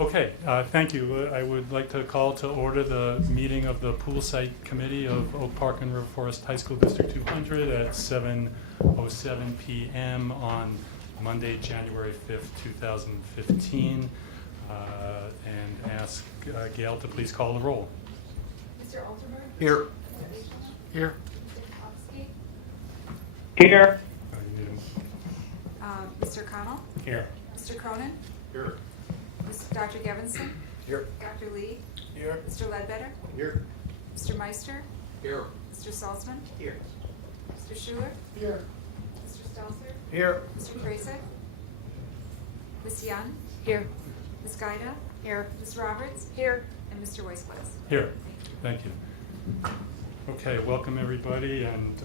Okay, thank you. I would like to call to order the meeting of the Pool Site Committee of Oak Park and River Forest High School District 200 at 7:07 p.m. on Monday, January 5th, 2015, and ask Gail to please call the roll. Mr. Alterberg? Here. Mr. Easterly? Here. Mr. Kopsky? Here. Mr. Connell? Here. Mr. Cronin? Here. Dr. Gevinson? Here. Dr. Lee? Here. Mr. Ledbetter? Here. Mr. Meister? Here. Mr. Salzman? Here. Mr. Schuler? Here. Mr. Stelzer? Here. Mr. Krasik? Ms. Young? Here. Ms. Gaida? Here. Ms. Roberts? Here. And Mr. Weisklitz? Here. Thank you. Okay, welcome everybody, and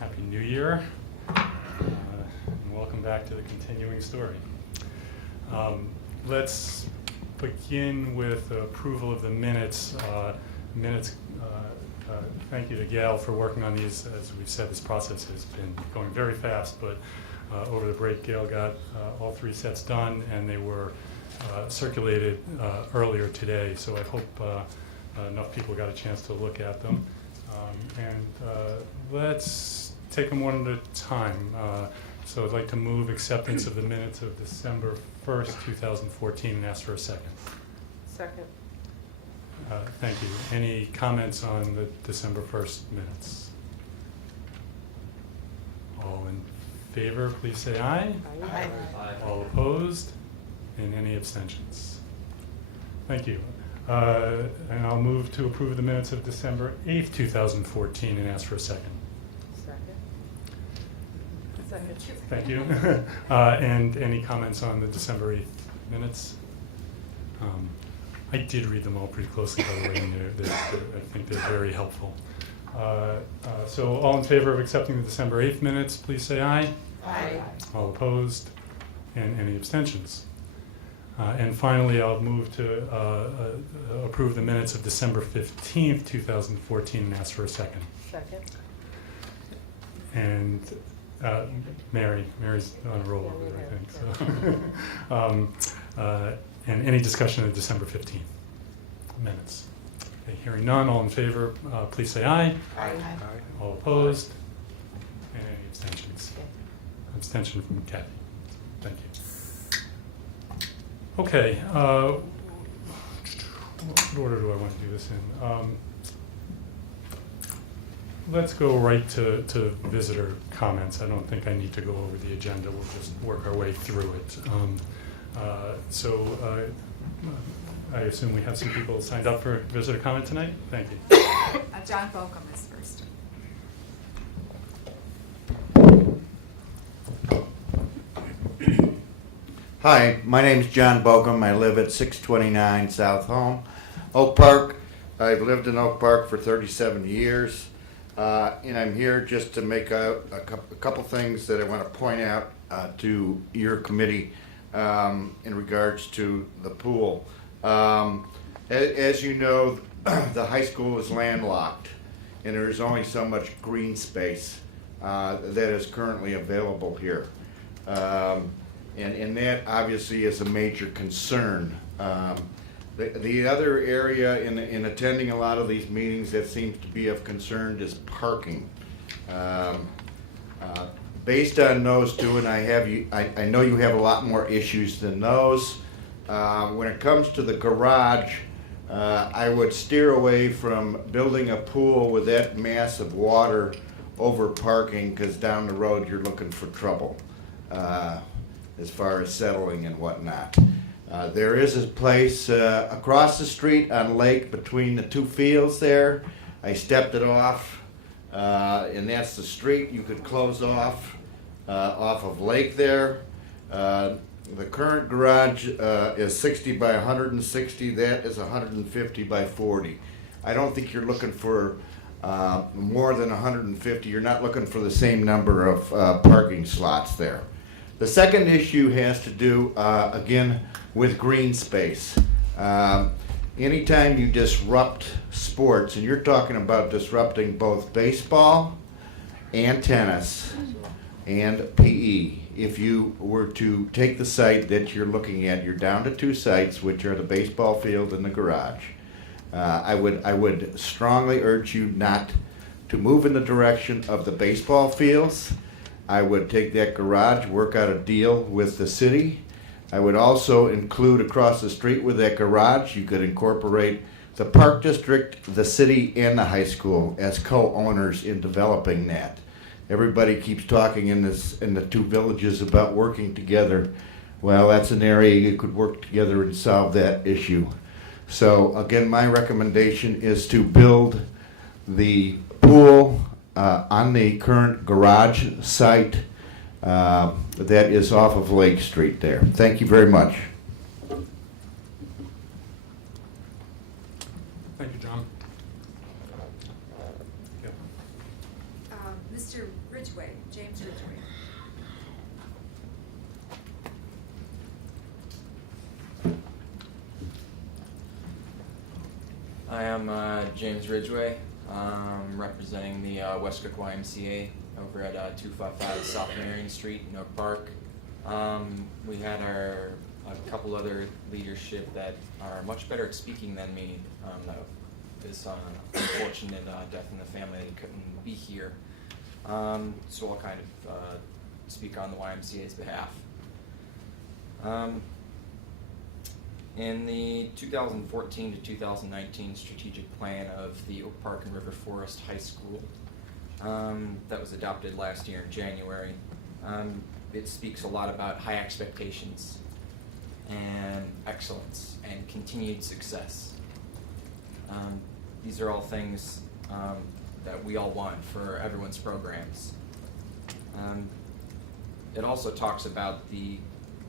Happy New Year. And welcome back to the continuing story. Let's begin with approval of the minutes. Thank you to Gail for working on these. As we've said, this process has been going very fast, but over the break, Gail got all 3 sets done, and they were circulated earlier today. So I hope enough people got a chance to look at them. Let's take them one at a time. So I'd like to move acceptance of the minutes of December 1st, 2014, and ask for a second. Second. Thank you. Any comments on the December 1st minutes? All in favor, please say aye. Aye. All opposed? And any abstentions? Thank you. And I'll move to approve the minutes of December 8th, 2014, and ask for a second. Second. Thank you. And any comments on the December 8th minutes? I did read them all pretty closely, by the way, and I think they're very helpful. So all in favor of accepting the December 8th minutes, please say aye. Aye. All opposed? And any abstentions? And finally, I'll move to approve the minutes of December 15th, 2014, and ask for a second. Second. And Mary's on a roll over there, I think. So, and any discussion of the December 15th minutes? Okay, hearing none, all in favor, please say aye. Aye. All opposed? And any abstentions? Abstention from Kathy. Thank you. Okay. What order do I want to do this in? Let's go right to visitor comments. I don't think I need to go over the agenda. We'll just work our way through it. I assume we have some people signed up for visitor comment tonight? Thank you. John Bolcom is first. Hi, my name's John Bokum. I live at 629 South Home, Oak Park. I've lived in Oak Park for 37 years, and I'm here just to make a couple things that I want to point out to your committee in regards to the pool. As you know, the high school is landlocked, and there's only so much green space that is currently available here. And that obviously is a major concern. The other area in attending a lot of these meetings that seems to be of concern is parking. Based on those two, and I know you have a lot more issues than those. When it comes to the garage, I would steer away from building a pool with that mass of water over parking, because down the road you're looking for trouble as far as settling and whatnot. There is a place across the street on Lake between the 2 fields there. I stepped it off, and that's the street you could close off of Lake there. The current garage is 60 by 160. That is 150 by 40. I don't think you're looking for more than 150. You're not looking for the same number of parking slots there. The second issue has to do, again, with green space. Anytime you disrupt sports, and you're talking about disrupting both baseball and tennis and PE, if you were to take the site that you're looking at, you're down to two sites, which are the baseball field and the garage. I would strongly urge you not to move in the direction of the baseball fields. I would take that garage, work out a deal with the city. I would also include across the street with that garage, you could incorporate the park district, the city, and the high school as co-owners in developing that. Everybody keeps talking in the two villages about working together. Well, that's an area you could work together and solve that issue. So again, my recommendation is to build the pool on the current garage site that is off of Lake Street there. Thank you very much. Thank you, John. Yeah. Mr. Ridgway, James Ridgway. I am James Ridgway, representing the Westcook YMCA over at 255 South Marion Street in Oak Park. We had a couple other leadership that are much better at speaking than me. That is unfortunate death in the family that couldn't be here. So I'll kind of speak on the YMCA's behalf. In the 2014 to 2019 strategic plan of the Oak Park and River Forest High School that was adopted last year in January, it speaks a lot about high expectations and excellence and continued success. These are all things that we all want for everyone's programs. It also talks about the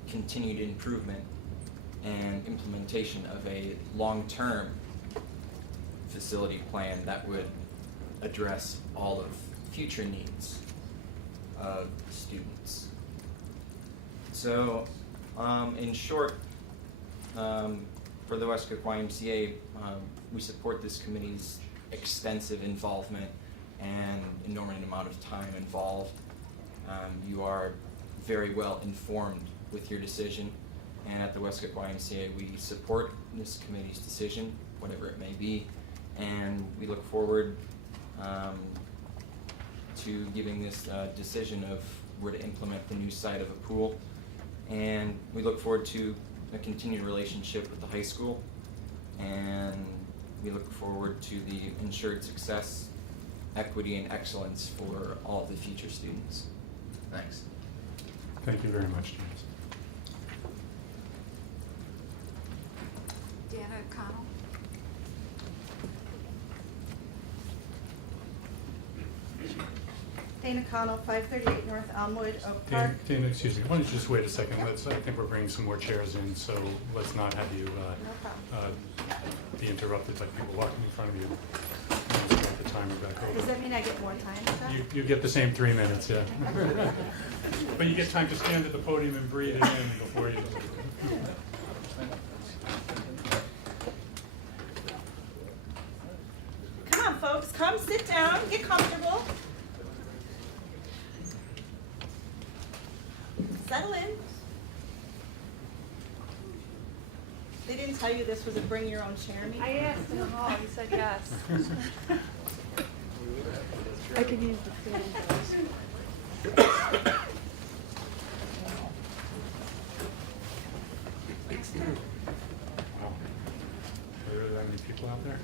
continued improvement and implementation of a long-term facility plan that would address all of future needs of students. So, in short, for the Westcook YMCA, we support this committee's extensive involvement and enormous amount of time involved. You are very well informed with your decision, and at the Westcook YMCA we support this committee's decision, whatever it may be, and we look forward to giving this decision of where to implement the new site of a pool, and we look forward to a continued relationship with the high school, and we look forward to the ensured success, equity, and excellence for all of the future students. Thanks. Thank you very much, James. Dana O'Connell. Dana Connell, 538 North Elmwood, Oak Park. Dana, excuse me, why don't you just wait a second? I think we're bringing some more chairs in, so let's not have you be interrupted by people walking in front of you. Let's start the timer back Does over. that mean I get more time? Seth? You get the same 3 minutes, yeah. But you get time to stand at the podium and breathe it in before you. Come on, folks, come sit down, get comfortable. Settle in. They didn't tell you this was a bring your own chair meeting? I asked in the hall, he said yes. I can use the fan. Wow. Are there really that many people out there?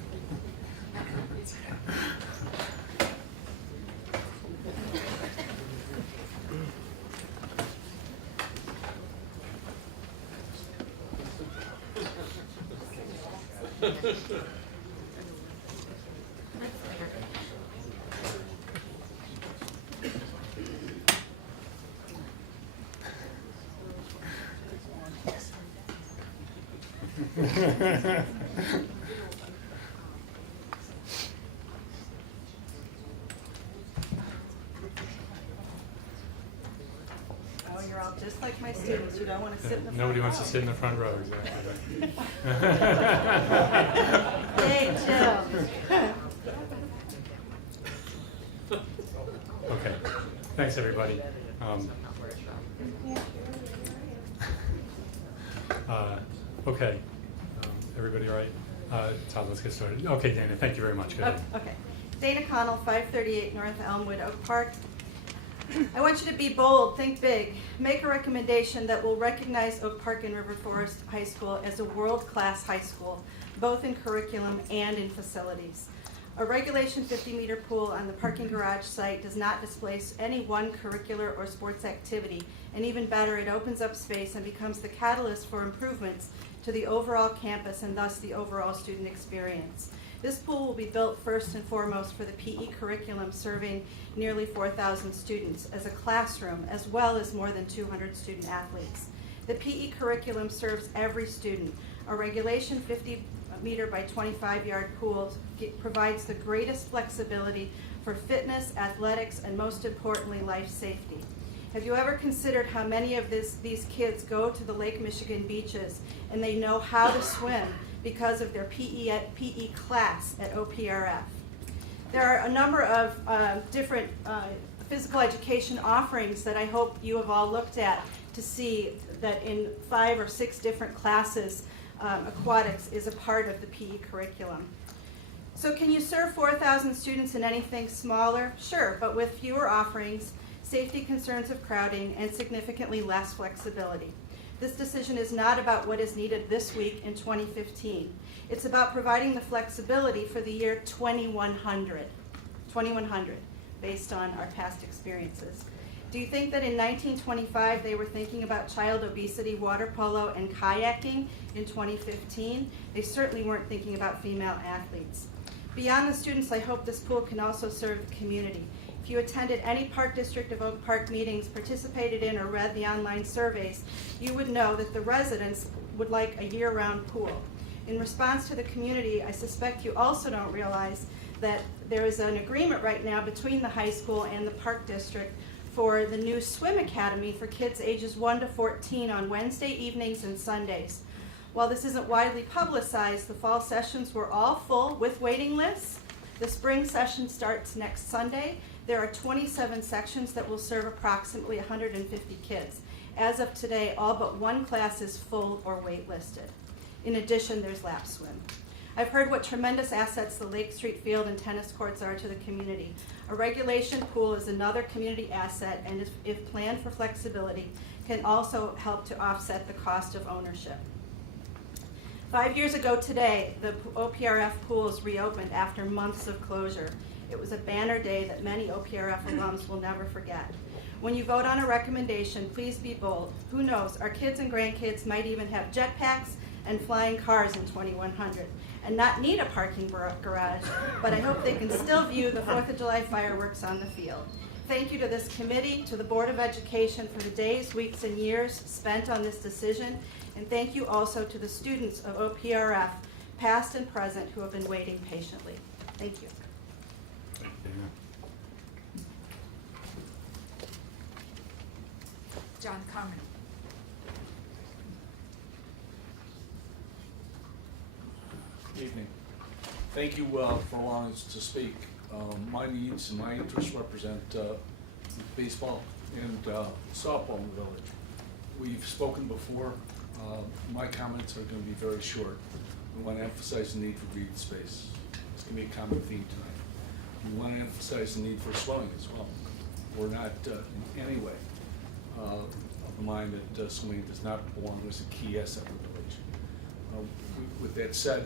Oh, you're all just like my students. You don't want to sit in the front Nobody wants to row. sit in the front row, exactly. Hey, Jill. Okay, thanks, everybody. Okay, everybody all right? Todd, let's get started. Okay, Dana, thank you very much. Go ahead. Okay. Dana Connell, 538 North Elmwood, Oak Park. I want you to be bold, think big, make a recommendation that will recognize Oak Park and River Forest High School as a world-class high school, both in curriculum and in facilities. A regulation 50-meter pool on the parking garage site does not displace any one curricular or sports activity, and even better, it opens up space and becomes the catalyst for improvements to the overall campus and thus the overall student experience. This pool will be built first and foremost for the PE curriculum, serving nearly 4,000 students as a classroom, as well as more than 200 student athletes. The PE curriculum serves every student. A regulation 50-meter by 25-yard pool provides the greatest flexibility for fitness, athletics, and most importantly, life safety. Have you ever considered how many of these kids go to the Lake Michigan beaches and they know how to swim because of their PE class at OPRF? There are a number of different physical education offerings that I hope you have all looked at to see that in 5 or 6 different classes, aquatics is a part of the PE curriculum. So can you serve 4,000 students in anything smaller? Sure, but with fewer offerings, safety concerns of crowding, and significantly less flexibility. This decision is not about what is needed this week in 2015. It's about providing the flexibility for the year 2100, based on our past experiences. Do you think that in 1925 they were thinking about child obesity, water polo, and kayaking in 2015? They certainly weren't thinking about female athletes. Beyond the students, I hope this pool can also serve the community. If you attended any Park District of Oak Park meetings, participated in or read the online surveys, you would know that the residents would like a year-round pool. In response to the community, I suspect you also don't realize that there is an agreement right now between the high school and the Park District for the new swim academy for kids ages 1 to 14 on Wednesday evenings and Sundays. While this isn't widely publicized, the fall sessions were all full with waiting lists. The spring session starts next Sunday. There are 27 sections that will serve approximately 150 kids. As of today, all but one class is full or waitlisted. In addition, there's lap swim. I've heard what tremendous assets the Lake Street Field and tennis courts are to the community. A regulation pool is another community asset, and if planned for flexibility, can also help to offset the cost of ownership. 5 years ago today, the OPRF pools reopened after months of closure. It was a banner day that many OPRF alums will never forget. When you vote on a recommendation, please be bold. Who knows, our kids and grandkids might even have jetpacks and flying cars in 2100 and not need a parking garage, but I hope they can still view the 4th of July fireworks on the field. Thank you to this committee, to the Board of Education for the days, weeks, and years spent on this decision, and thank you also to the students of OPRF, past and present, who have been waiting patiently. Thank you. John Carmen. Good evening. Thank you for allowing us to speak. My needs and my interests represent baseball and softball in the village. We've spoken before. My comments are going to be very short. We want to emphasize the need for green space. It's going to be a common theme tonight. We want to emphasize the need for swimming as well. We're not in any way of the mind that swimming does not belong as a key asset in the village. With that said,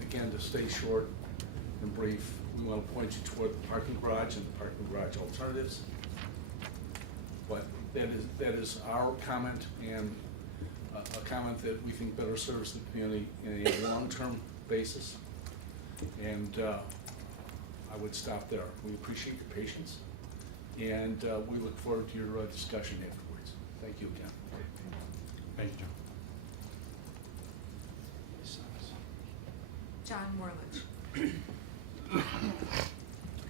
again, to stay short and brief, we want to point you toward the parking garage and the parking garage alternatives. But that is our comment, and a comment that we think better serves the community in a long-term basis. And I would stop there. We appreciate your patience, and we look forward to your discussion afterwards. Thank you again. Thank you, John. John Morlich.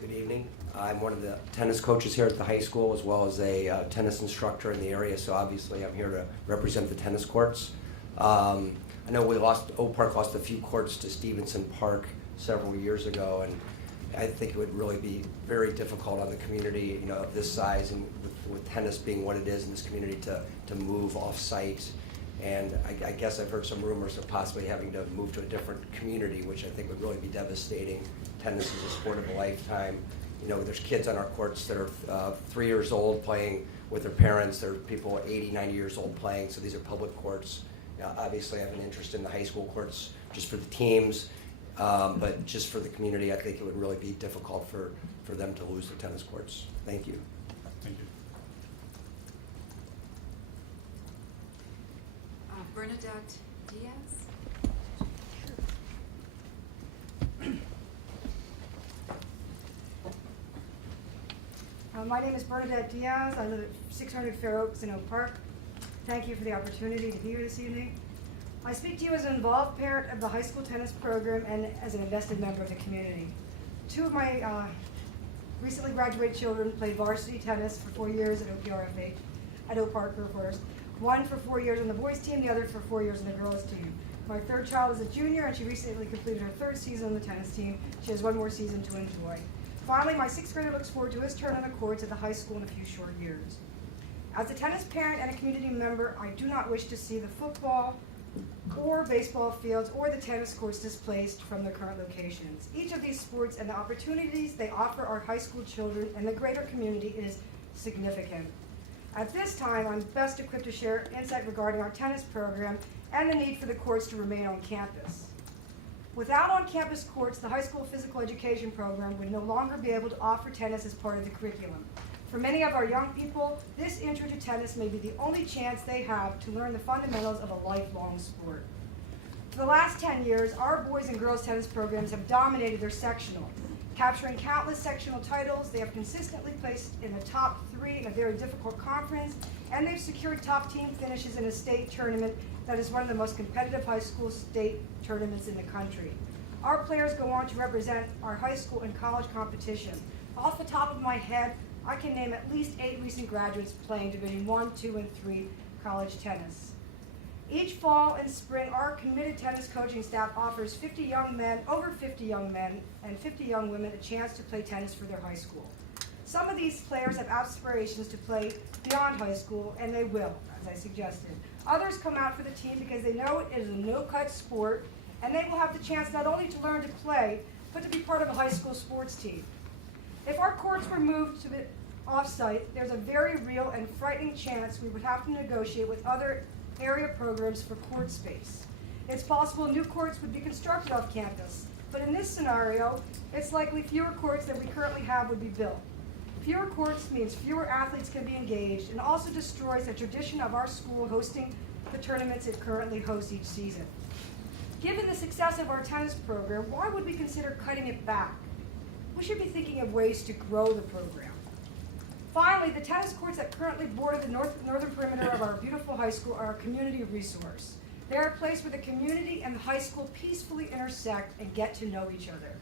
Good evening. I'm one of the tennis coaches here at the high school, as well as a tennis instructor in the area, so obviously I'm here to represent the tennis courts. I know Oak Park lost a few courts to Stevenson Park several years ago, I think it would really be very difficult on the community, you know, of this size and with tennis being what it is in this community to move off-site. And I guess I've heard some rumors of possibly having to move to a different community, which I think would really be devastating. Tennis is a sport of a lifetime. You know, there's kids on our courts that are 3 years old playing with their parents. There are people 80, 90 years old playing, so these are public courts. Obviously, I have an interest in the high school courts just for the teams, but just for the community, I think it would really be difficult for them to lose their tennis courts. Thank you. Thank you. Bernadette Diaz? My name is Bernadette Diaz. I live at 600 Fair Oaks in Oak Park. Thank you for the opportunity to be here this evening. I speak to you as an involved parent of the high school tennis program and as an invested member of the community. Two of my recently graduated children played varsity tennis for 4 years at OPRFH, at Oak Park River Forest. One for 4 years on the boys team, the other for 4 years on the girls team. My third child is a junior and she recently completed her third season on the tennis team. She has one more season to enjoy. Finally, my sixth grader looks forward to his turn on the courts at the high school in a few short years. As a tennis parent and a community member, I do not wish to see the football or baseball fields or the tennis courts displaced from their current locations. Each of these sports and the opportunities they offer our high school children and the greater community is significant. At this time, I'm best equipped to share insight regarding our tennis program and the need for the courts to remain on campus. Without on-campus courts, the high school physical education program would no longer be able to offer tennis as part of the curriculum. For many of our young people, this intro to tennis may be the only chance they have to learn the fundamentals of a lifelong sport. For the last 10 years, our boys and girls tennis programs have dominated their sectional. Capturing countless sectional titles, they have consistently placed in the top 3 in a very difficult conference, and they've secured top team finishes in a state tournament that is one of the most competitive high school state tournaments in the country. Our players go on to represent our high school and college competition. Off the top of my head, I can name at least 8 recent graduates playing Division 1, 2, and 3 college tennis. Each fall and spring, our committed tennis coaching staff offers 50 young men, over 50 young men, and 50 young women a chance to play tennis for their high school. Some of these players have aspirations to play beyond high school, and they will, as I suggested. Others come out for the team because they know it is a no-cut sport, and they will have the chance not only to learn to play, but to be part of a high school sports team. If our courts were moved to the off-site, there's a very real and frightening chance we would have to negotiate with other area programs for court space. It's possible new courts would be constructed off campus, but in this scenario, it's likely fewer courts than we currently have would be built. Fewer courts means fewer athletes can be engaged and also destroys the tradition of our school hosting the tournaments it currently hosts each season. Given the success of our tennis program, why would we consider cutting it back? We should be thinking of ways to grow the program. Finally, the tennis courts that currently border the northern perimeter of our beautiful high school are a community resource. They are a place where the community and the high school peacefully intersect and get to know each other.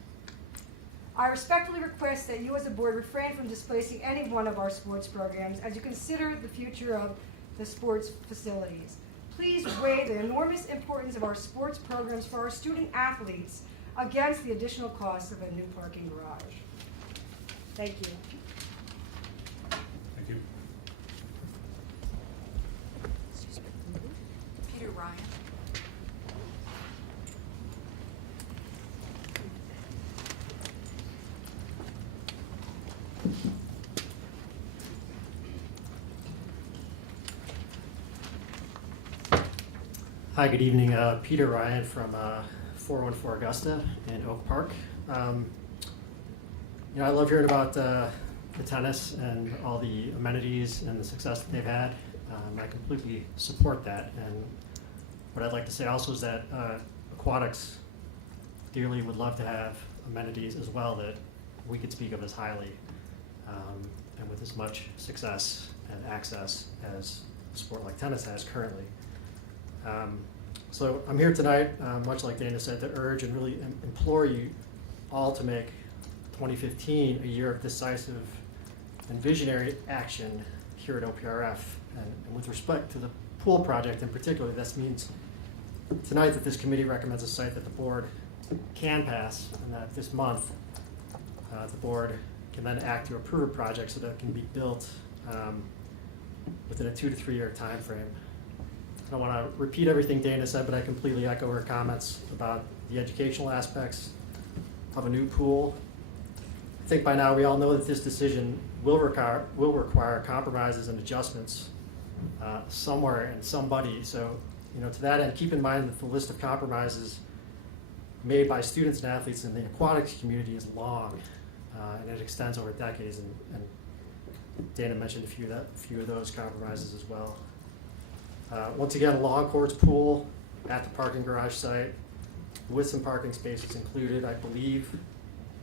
I respectfully request that you as a board refrain from displacing any one of our sports programs as you consider the future of the sports facilities. Please weigh the enormous importance of our sports programs for our student athletes against the additional costs of a new parking garage. Thank you. Thank you. Peter Ryan? Hi, good evening. Peter Ryan from 414 Augusta in Oak Park. I love hearing about the tennis and all the amenities and the success that they've had. I completely support that. And what I'd like to say also is that aquatics dearly would love to have amenities as well that we could speak of as highly and with as much success and access as a sport like tennis has currently. So I'm here tonight, much like Dana said, to urge and really implore you all to make 2015 a year of decisive and visionary action here at OPRF. And with respect to the pool project in particular, this means tonight that this committee recommends a site that the board can pass, and that this month the board can then act to approve a project so that it can be built within a 2 to 3 year time frame. I don't want to repeat everything Dana said, but I completely echo her comments about the educational aspects of a new pool. I think by now we all know that this decision will require compromises and adjustments somewhere and somebody. So, to that end, keep in mind that the list of compromises made by students and athletes in the aquatics community is long, and it extends over decades. And Dana mentioned a few of those compromises as well. Once again, a long courts pool at the parking garage site with some parking spaces included, I believe,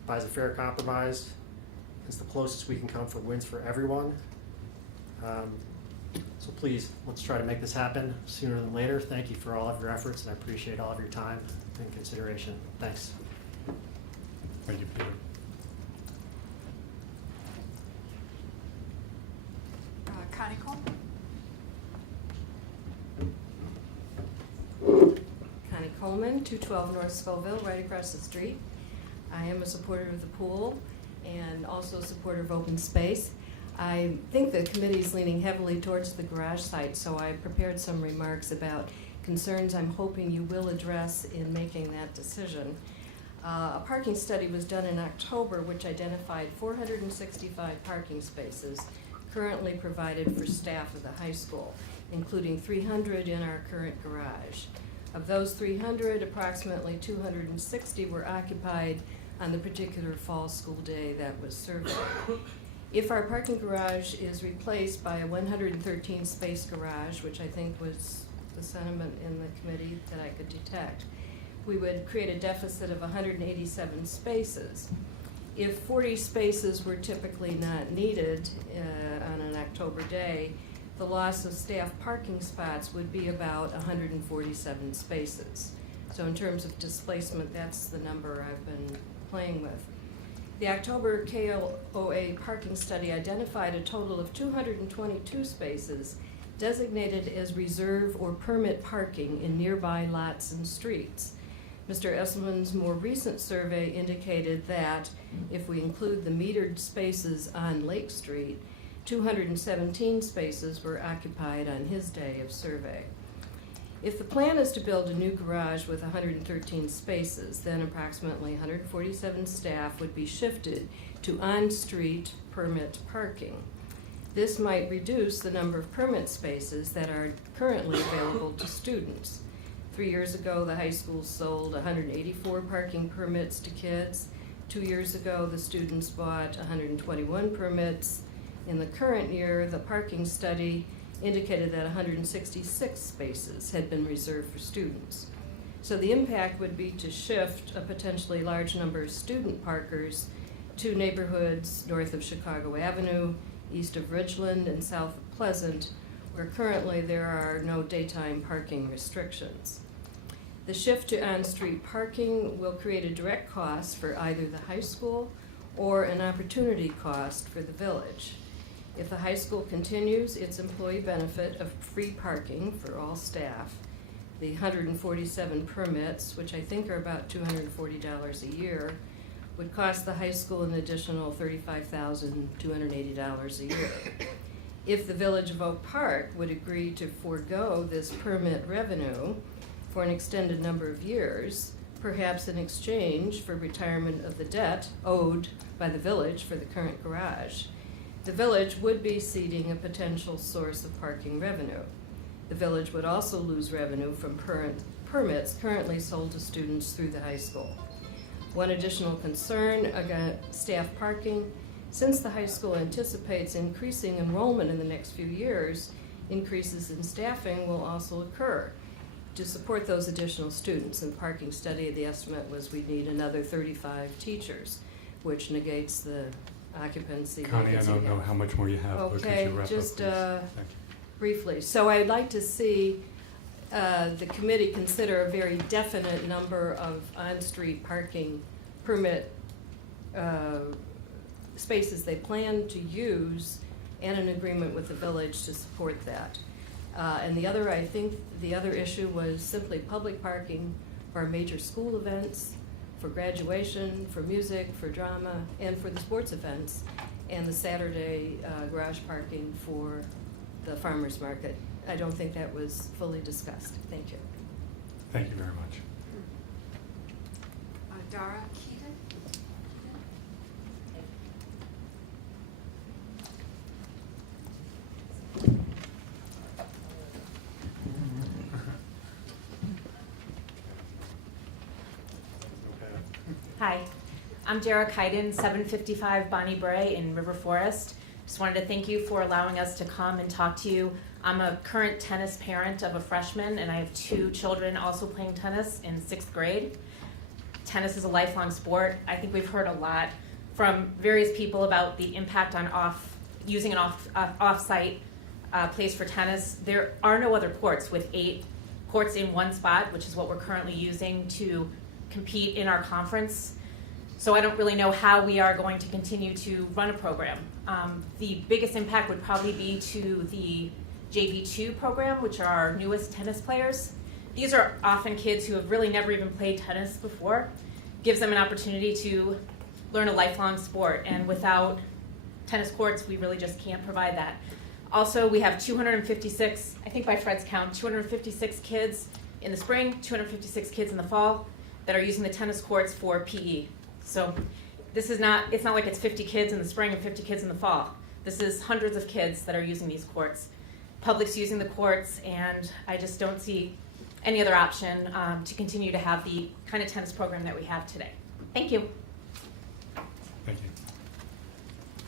buys a fair compromise. It's the closest we can come for wins for everyone. So please, let's try to make this happen sooner than later. Thank you for all of your efforts, and I appreciate all of your time and consideration. Thanks. Thank you, Peter. Connie Coleman? Connie Coleman, 212 North Scoville, right across the street. I am a supporter of the pool and also a supporter of open space. I think the committee is leaning heavily towards the garage site, so I prepared some remarks about concerns I'm hoping you will address in making that decision. A parking study was done in October which identified 465 parking spaces currently provided for staff of the high school, including 300 in our current garage. Of those 300, approximately 260 were occupied on the particular fall school day that was surveyed. If our parking garage is replaced by a 113 space garage, which I think was the sentiment in the committee that I could detect, we would create a deficit of 187 spaces. If 40 spaces were typically not needed on an October day, the loss of staff parking spots would be about 147 spaces. So in terms of displacement, that's the number I've been playing with. The October KLOA parking study identified a total of 222 spaces designated as reserve or permit parking in nearby lots and streets. Mr. Esselman's more recent survey indicated that if we include the metered spaces on Lake Street, 217 spaces were occupied on his day of survey. If the plan is to build a new garage with 113 spaces, then approximately 147 staff would be shifted to on-street permit parking. This might reduce the number of permit spaces that are currently available to students. 3 years ago, the high school sold 184 parking permits to kids. 2 years ago, the students bought 121 permits. In the current year, the parking study indicated that 166 spaces had been reserved for students. So the impact would be to shift a potentially large number of student parkers to neighborhoods north of Chicago Avenue, east of Ridgeland, and south of Pleasant, where currently there are no daytime parking restrictions. The shift to on-street parking will create a direct cost for either the high school or an opportunity cost for the village. If the high school continues its employee benefit of free parking for all staff, the 147 permits, which I think are about $240 a year, would cost the high school an additional $35,280 a year. If the Village of Oak Park would agree to forego this permit revenue for an extended number of years, perhaps in exchange for retirement of the debt owed by the village for the current garage, the village would be ceding a potential source of parking revenue. The village would also lose revenue from permits currently sold to students through the high school. One additional concern about staff parking: since the high school anticipates increasing enrollment in the next few years, increases in staffing will also occur to support those additional students. In the parking study, the estimate was we'd need another 35 teachers, which negates the occupancy. Connie, I don't know how much more you have, but could Okay, you wrap just up, please? Thank you. briefly. So I'd like to see the committee consider a very definite number of on-street parking permit spaces they plan to use and an agreement with the village to support that. And the other, I think, the other issue was simply public parking for our major school events, for graduation, for music, for drama, and for the sports events, and the Saturday garage parking for the farmer's market. I don't think that was fully discussed. Thank you. Thank you very much. Dara Keegan? Hi, I'm Dara Kaiden, 755 Bonnie Bray in River Forest. Just wanted to thank you for allowing us to come and talk to you. I'm a current tennis parent of a freshman, and I have 2 children also playing tennis in 6th grade. Tennis is a lifelong sport. I think we've heard a lot from various people about the impact on using an off-site place for tennis. There are no other courts with 8 courts in one spot, which is what we're currently using to compete in our conference. So I don't really know how we are going to continue to run a program. The biggest impact would probably be to the JV2 program, which are our newest tennis players. These are often kids who have really never even played tennis before. Gives them an opportunity to learn a lifelong sport, and without tennis courts, we really just can't provide that. Also, we have 256, I think by Fred's count, 256 kids in the spring, 256 kids in the fall that are using the tennis courts for PE. So this is it's not like it's 50 kids in the spring and 50 kids in the fall. This is hundreds of kids that are using these courts. Public's using the courts, and I just don't see any other option to continue to have the kind of tennis program that we have today. Thank you. Thank you.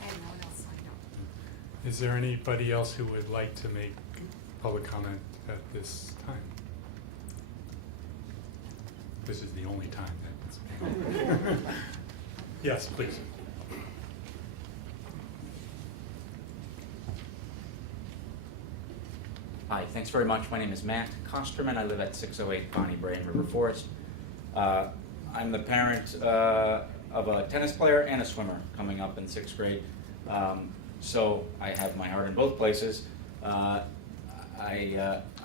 I have no one else signed up. Is there anybody else who would like to make public comment at this time? This is the only time that it's Yes, please. Hi, thanks very much. My name is Matt Kosterman. I live at 608 Bonnie Bray in River Forest. I'm the parent of a tennis player and a swimmer coming up in 6th grade. So I have my heart in both places. I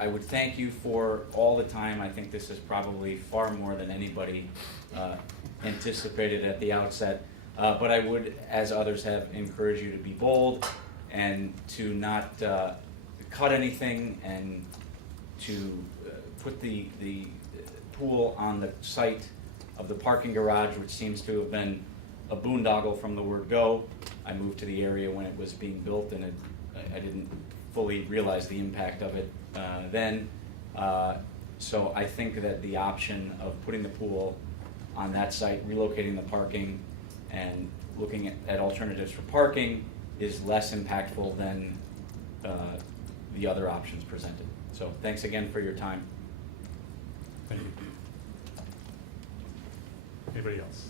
would thank you for all the time. I think this is probably far more than anybody anticipated at the outset. But I would, as others have, encourage you to be bold and to not cut anything, and to put the pool on the site of the parking garage, which seems to have been a boondoggle from the word go. I moved to the area when it was being built, and I didn't fully realize the impact of it then. So I think that the option of putting the pool on that site, relocating the parking, and looking at alternatives for parking is less impactful than the other options presented. So thanks again for your time. Thank you. Anybody else?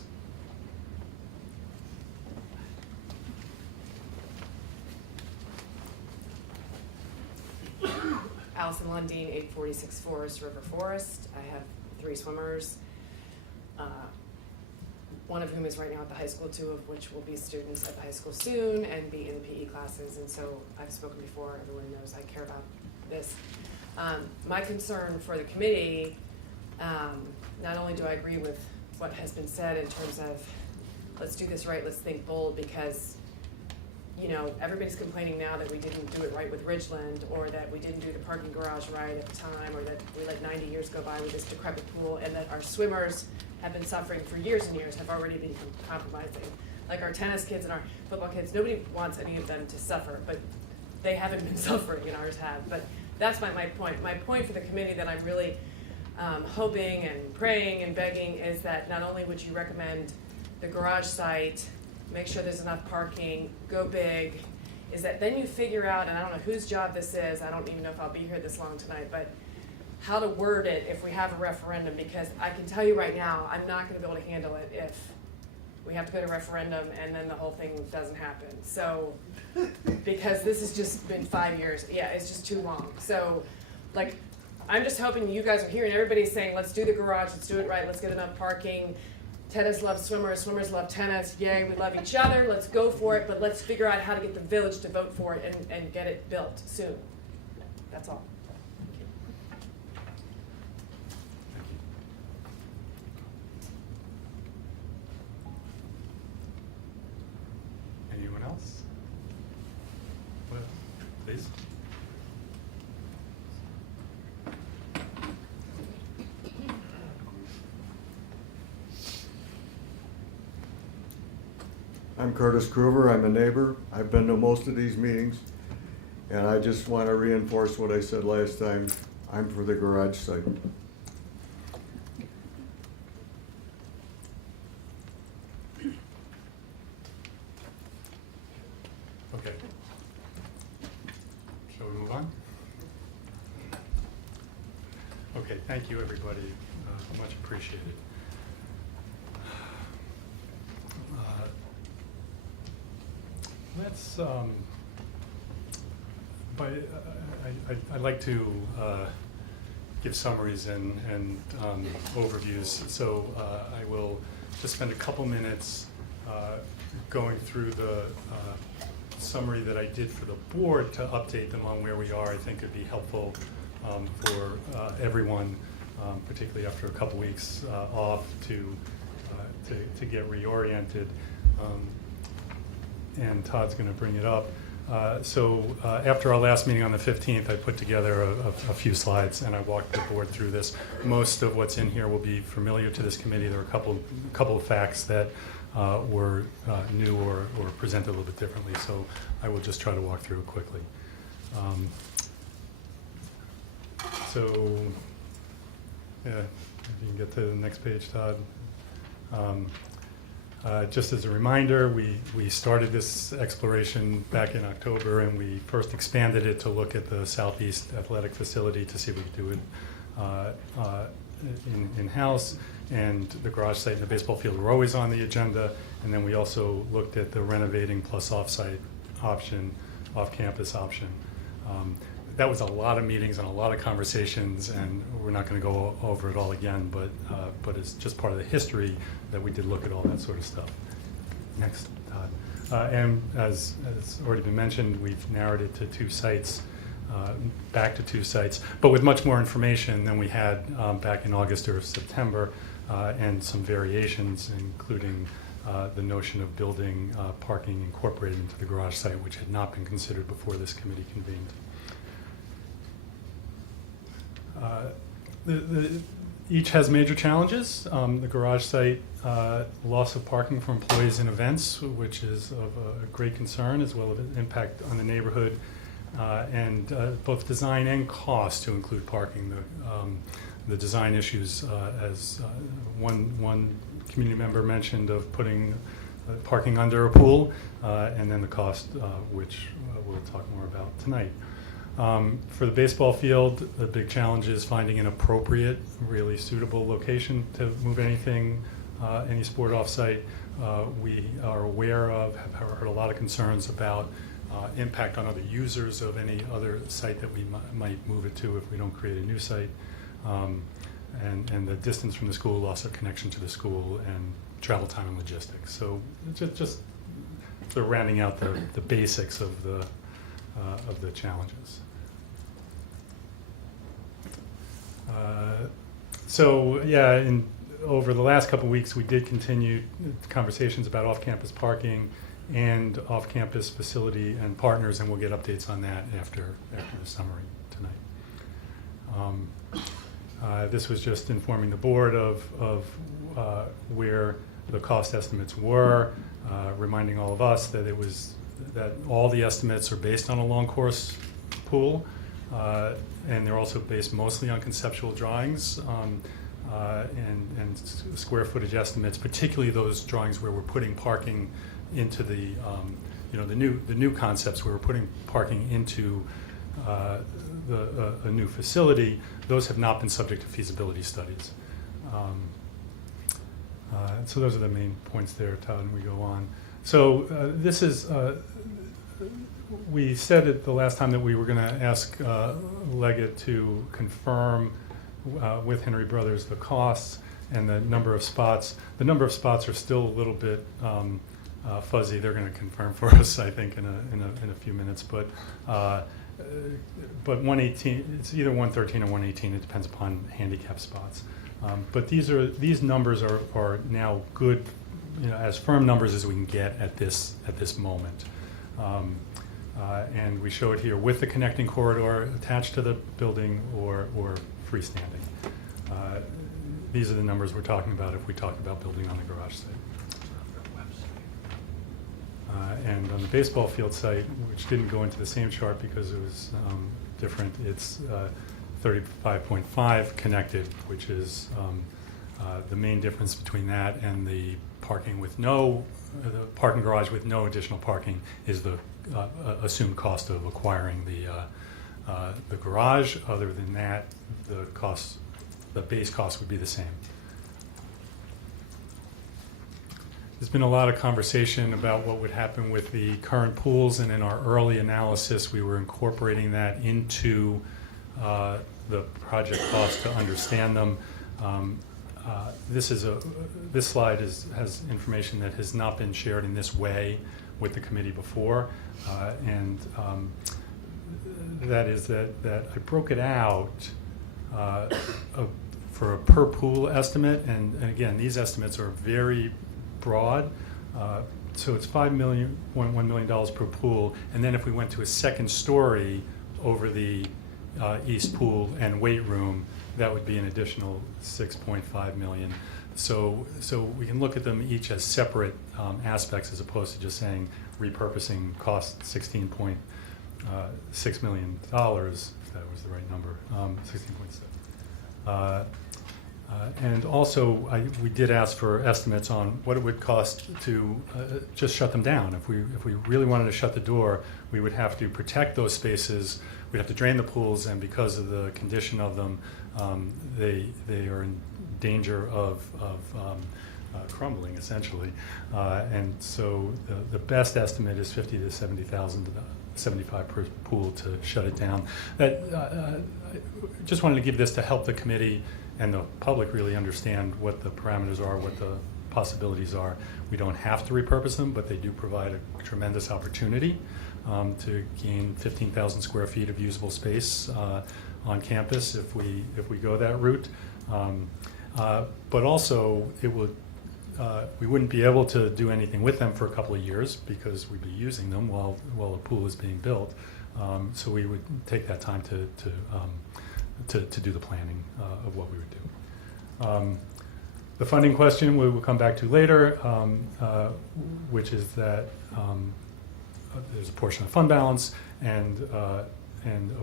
Allison Lundeen, 846 Forest River Forest. I have 3 swimmers, one of whom is right now at the high school, 2 of which will be students at the high school soon and be in the PE classes. And so I've spoken before, everyone knows I care about this. My concern for the committee, not only do I agree with what has been said in terms of let's do this right, let's think bold, because everybody's complaining now that we didn't do it right with Ridgeland, or that we didn't do the parking garage right at the time, or that we let 90 years go by with this decrepit pool, and that our swimmers have been suffering for years and years, have already been compromising. Like our tennis kids and our football kids, nobody wants any of them to suffer, but they haven't been suffering, and ours have. But that's my point. My point for the committee that I'm really hoping and praying and begging is that not only would you recommend the garage site, make sure there's enough parking, go big, is that then you figure out, and I don't know whose job this is, I don't even know if I'll be here this long tonight, but how to word it if we have a referendum, because I can tell you right now, I'm not gonna be able to handle it if we have to go to referendum and then the whole thing doesn't happen. So, because this has just been 5 years, yeah, it's just too long. So, I'm just hoping you guys are here and everybody's saying, let's do the garage, let's do it right, let's get enough parking. Tennis loves swimmers, swimmers love tennis, yay, we love each other, let's go for it, but let's figure out how to get the village to vote for it and get it built soon. That's all. please. I'm Curtis Kruver. I'm a neighbor. I've been to most of these meetings, and I just want to reinforce what I said last time. I'm for the garage site. Okay. Shall we move on? Okay, thank you, everybody. Much appreciated. Let's, I'd like to give summaries and overviews. So I will just spend a couple minutes going through the summary that I did for the board to update them on where we are. I think it'd be helpful for everyone, particularly after a couple weeks off, to get reoriented. And Todd's going to bring it up. So after our last meeting on the 15th, I put together a few slides and I walked the board through this. Most of what's in here will be familiar to this committee. There are a couple of facts that were new or presented a little bit differently, so I will just try to walk through it quickly. So, yeah, if you can get to the next page, Todd. Just as a reminder, we started this exploration back in October, and we first expanded it to look at the Southeast Athletic Facility to see if we could do it in-house, and the garage site and the baseball field were always on the agenda, and then we also looked at the renovating plus off-site option, off-campus option. That was a lot of meetings and a lot of conversations, and we're not going to go over it all again, but it's just part of the history that we did look at all that sort of stuff. Next, Todd. And as already been mentioned, we've narrowed it to 2 sites, back to 2 sites, but with much more information than we had back in August or September, and some variations, including the notion of building parking incorporated into the garage site, which had not been considered before this committee convened. Each has major challenges. The garage site, loss of parking for employees and events, which is of a great concern, as well as an impact on the neighborhood, and both design and cost to include parking. The design issues, as one community member mentioned, of putting parking under a pool, and then the cost, which we'll talk more about tonight. For the baseball field, the big challenge is finding an appropriate, really suitable location to move anything, any sport off-site. We are aware of, have heard a lot of concerns about impact on other users of any other site that we might move it to if we don't create a new site. And the distance from the school, loss of connection to the school, and travel time and logistics. So just sort of rounding out the basics of the challenges. So yeah, over the last couple of weeks, we did continue conversations about off-campus parking and off-campus facility and partners, and we'll get updates on that after the summary tonight. This was just informing the board of where the cost estimates were, reminding all of us that that all the estimates are based on a long course pool, and they're also based mostly on conceptual drawings and square footage estimates, particularly those drawings where we're putting parking into the the new concepts where we're putting parking into a new facility. Those have not been subject to feasibility studies. So those are the main points there, Todd, and we go on. So this is, we said it the last time that we were going to ask Leggett to confirm with Henry Brothers the costs and the number of spots. The number of spots are still a little bit fuzzy. They're going to confirm for us, I think, in a few minutes. But 118, it's either 113 or 118. It depends upon handicap spots. But these numbers are now good, as firm numbers as we can get at this moment. And we show it here with the connecting corridor attached to the building or freestanding. These are the numbers we're talking about if we talk about building on the garage site. And on the baseball field site, which didn't go into the same chart because it was different, it's 35.5 connected, which is the main difference between that and the parking with the parking garage with no additional parking is the assumed cost of acquiring the garage. Other than that, the base cost would be the same. There's been a lot of conversation about what would happen with the current pools, and in our early analysis, we were incorporating that into the project cost to understand them. This slide has information that has not been shared in this way with the committee before, and that is that I broke it out for a per pool estimate, and again, these estimates are very broad. So it's $1 million per pool, and then if we went to a second story over the east pool and weight room, that would be an additional $6.5 million. So we can look at them each as separate aspects as opposed to just saying repurposing cost $16.6 million, if that was the right number, 16.7. And also, we did ask for estimates on what it would cost to just shut them down. If we really wanted to shut the door, we would have to protect those spaces. We'd have to drain the pools, and because of the condition of them, they are in danger of crumbling, essentially. And so the best estimate is $50,000 to $70,000, $75,000 per pool to shut it down. I just wanted to give this to help the committee and the public really understand what the parameters are, what the possibilities are. We don't have to repurpose them, but they do provide a tremendous opportunity to gain 15,000 square feet of usable space on campus if we go that route. But also, it would we wouldn't be able to do anything with them for a couple of years because we'd be using them while the pool is being built. So we would take that time to do the planning of what we would do. The funding question we will come back to later, which is that there's a portion of fund balance and a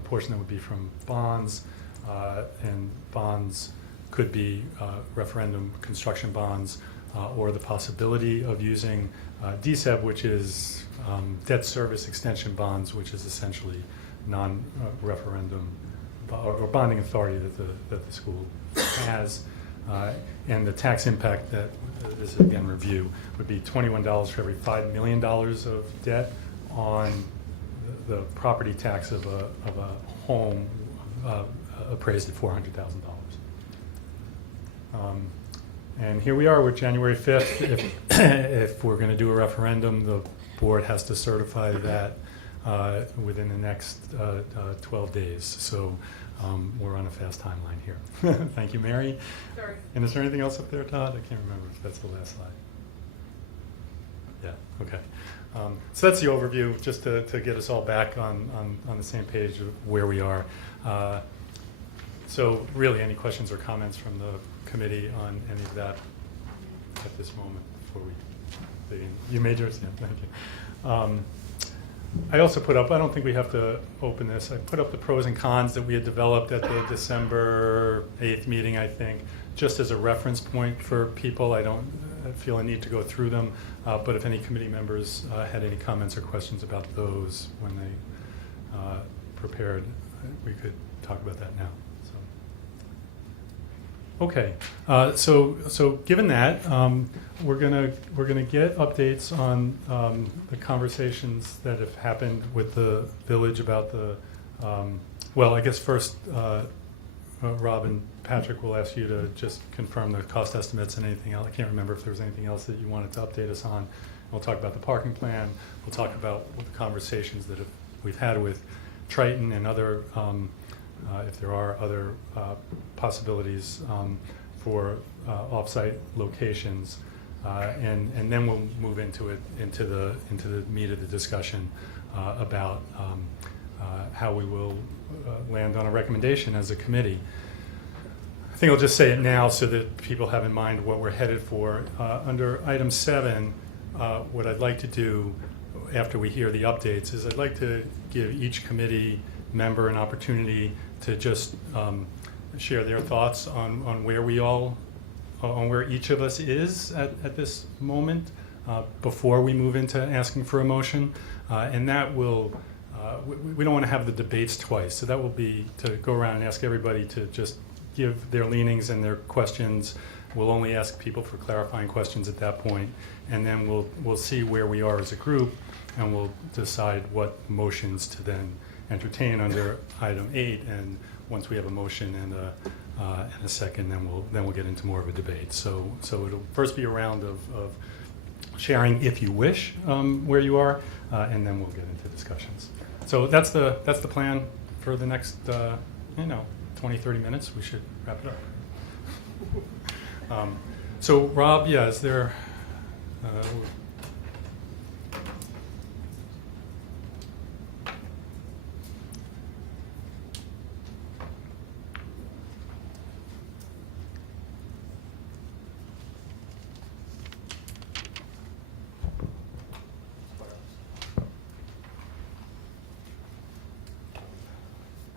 portion that would be from bonds, and bonds could be referendum construction bonds, or the possibility of using DSEB, which is debt service extension bonds, which is essentially non-referendum or bonding authority that the school has. And the tax impact that this is again review would be $21 for every $5 million of debt on the property tax of a home appraised at $400,000. And here we are with January 5th. If we're going to do a referendum, the board has to certify that within the next 12 days. So we're on a fast timeline here. Thank you, Mary. Sorry. And is there anything else up there, Todd? I can't remember if that's the last slide. Yeah, okay. So that's the overview, just to get us all back on the same page of where we are. So really, any questions or comments from the committee on any of that at this moment before we begin? You made yours? Yeah, thank you. I also put up, I don't think we have to open this, I put up the pros and cons that we had developed at the December 8th meeting, I think, just as a reference point for people. I don't feel a need to go through them, but if any committee members had any comments or questions about those when they prepared, we could talk about that now. Okay, so given that, we're gonna get updates on the conversations that have happened with the village about the. Well, I guess first, Rob and Patrick will ask you to just confirm the cost estimates and anything else. I can't remember if there was anything else that you wanted to update us on. We'll talk about the parking plan. We'll talk about the conversations that we've had with Triton and other. If there are other possibilities for off-site locations, and then we'll move into the meat of the discussion about how we will land on a recommendation as a committee. I think I'll just say it now so that people have in mind what we're headed for. Under item 7, what I'd like to do after we hear the updates is I'd like to give each committee member an opportunity to just share their thoughts on where we all, on where each of us is at this moment before we move into asking for a motion. And that will, we don't want to have the debates twice, so that will be to go around and ask everybody to just give their leanings and their questions. We'll only ask people for clarifying questions at that point, and then we'll see where we are as a group, and we'll decide what motions to then entertain under item 8. And once we have a motion and a second, then we'll get into more of a debate. So it'll first be a round of sharing, if you wish, where you are, and then we'll get into discussions. So that's the plan for the next 20-30 minutes. We should wrap it up. So Rob, yeah, is there?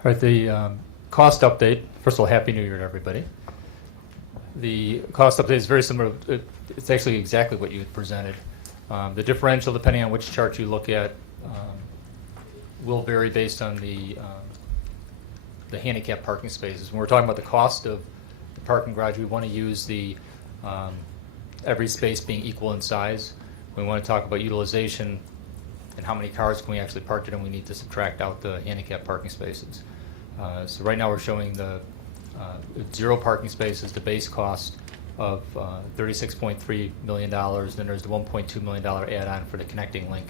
All right, the cost update. First of all, Happy New Year to everybody. The cost update is very similar. It's actually exactly what you had presented. The differential, depending on which chart you look at, will vary based on the handicap parking spaces. When we're talking about the cost of the parking garage, we want to use the every space being equal in size. We want to talk about utilization and how many cars can we actually park it, and we need to subtract out the handicap parking spaces. So right now we're showing the 0 parking spaces, the base cost of $36.3 million. Then there's the $1.2 million add-on for the connecting link.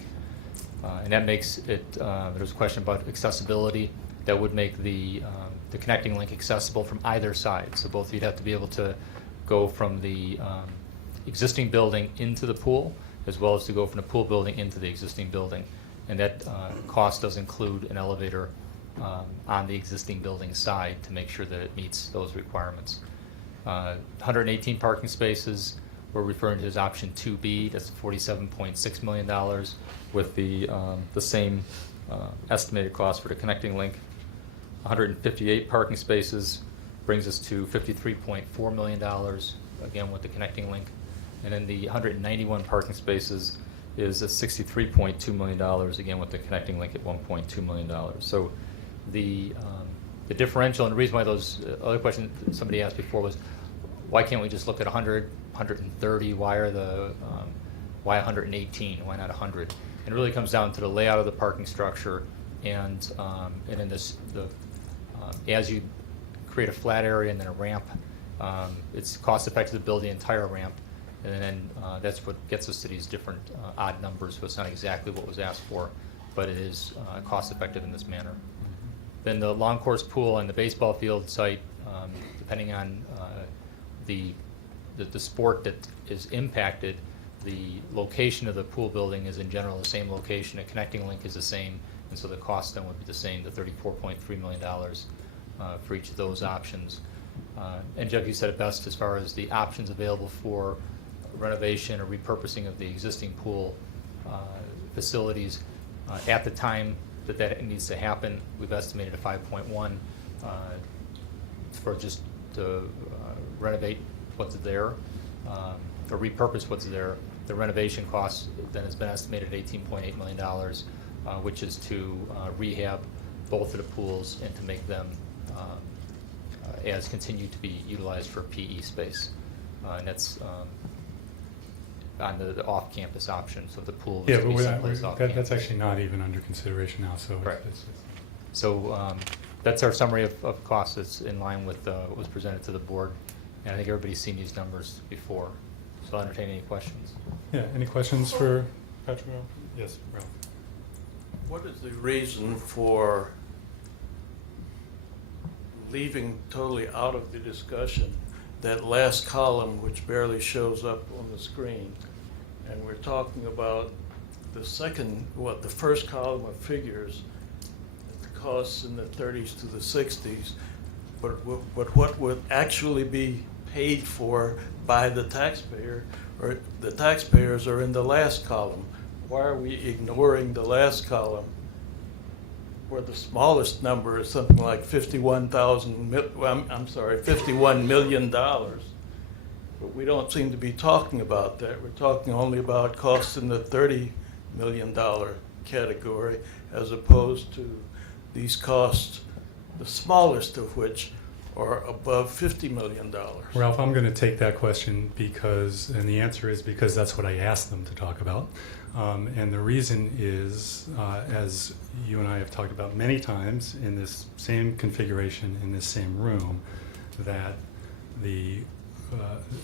And that makes it, there's a question about accessibility. That would make the connecting link accessible from either side. So both you'd have to be able to go from the existing building into the pool, as well as to go from the pool building into the existing building. And that cost does include an elevator on the existing building side to make sure that it meets those requirements. 118 parking spaces, we're referring to as option 2B. That's $47.6 million with the same estimated cost for the connecting link. 158 parking spaces brings us to $53.4 million, again with the connecting link. And then the 191 parking spaces is at $63.2 million, again with the connecting link at $1.2 million. So the differential, and the reason why those other questions somebody asked before was, why can't we just look at 100, 130? Why 118? Why not 100? And it really comes down to the layout of the parking structure, and then as you create a flat area and then a ramp, it's cost effective to build the entire ramp. And then that's what gets us to these different odd numbers. So it's not exactly what was asked for, but it is cost effective in this manner. Then the long course pool and the baseball field site, depending on the sport that is impacted, the location of the pool building is in general the same location. A connecting link is the same, and so the cost then would be the same, the $34.3 million for each of those options. And Jeff, you said it best as far as the options available for renovation or repurposing of the existing pool facilities. At the time that needs to happen, we've estimated a 5.1 for just to renovate what's there or repurpose what's there. The renovation cost then has been estimated at $18.8 million, which is to rehab both of the pools and to make them as continue to be utilized for PE space. And that's on the off-campus option, so the pool is to be someplace off-campus. That's actually not even under consideration now. So right. So that's our summary of costs. It's in line with what was presented to the board, and I think everybody's seen these numbers before. So I'll entertain any questions. Yeah, any questions for Patrick? Yes, Ralph. What is the reason for leaving totally out of the discussion that last column which barely shows up on the screen? And we're talking about the first column of figures, the costs in the 30s to the 60s, but what would actually be paid for by the taxpayer, or the taxpayers are in the last column. Why are we ignoring the last column, where the smallest number is something like $51 million? But we don't seem to be talking about that. We're talking only about costs in the $30 million category, as opposed to these costs, the smallest of which are above $50 million. Ralph, I'm going to take that question and the answer is because that's what I asked them to talk about. And the reason is, as you and I have talked about many times in this same configuration, in this same room, that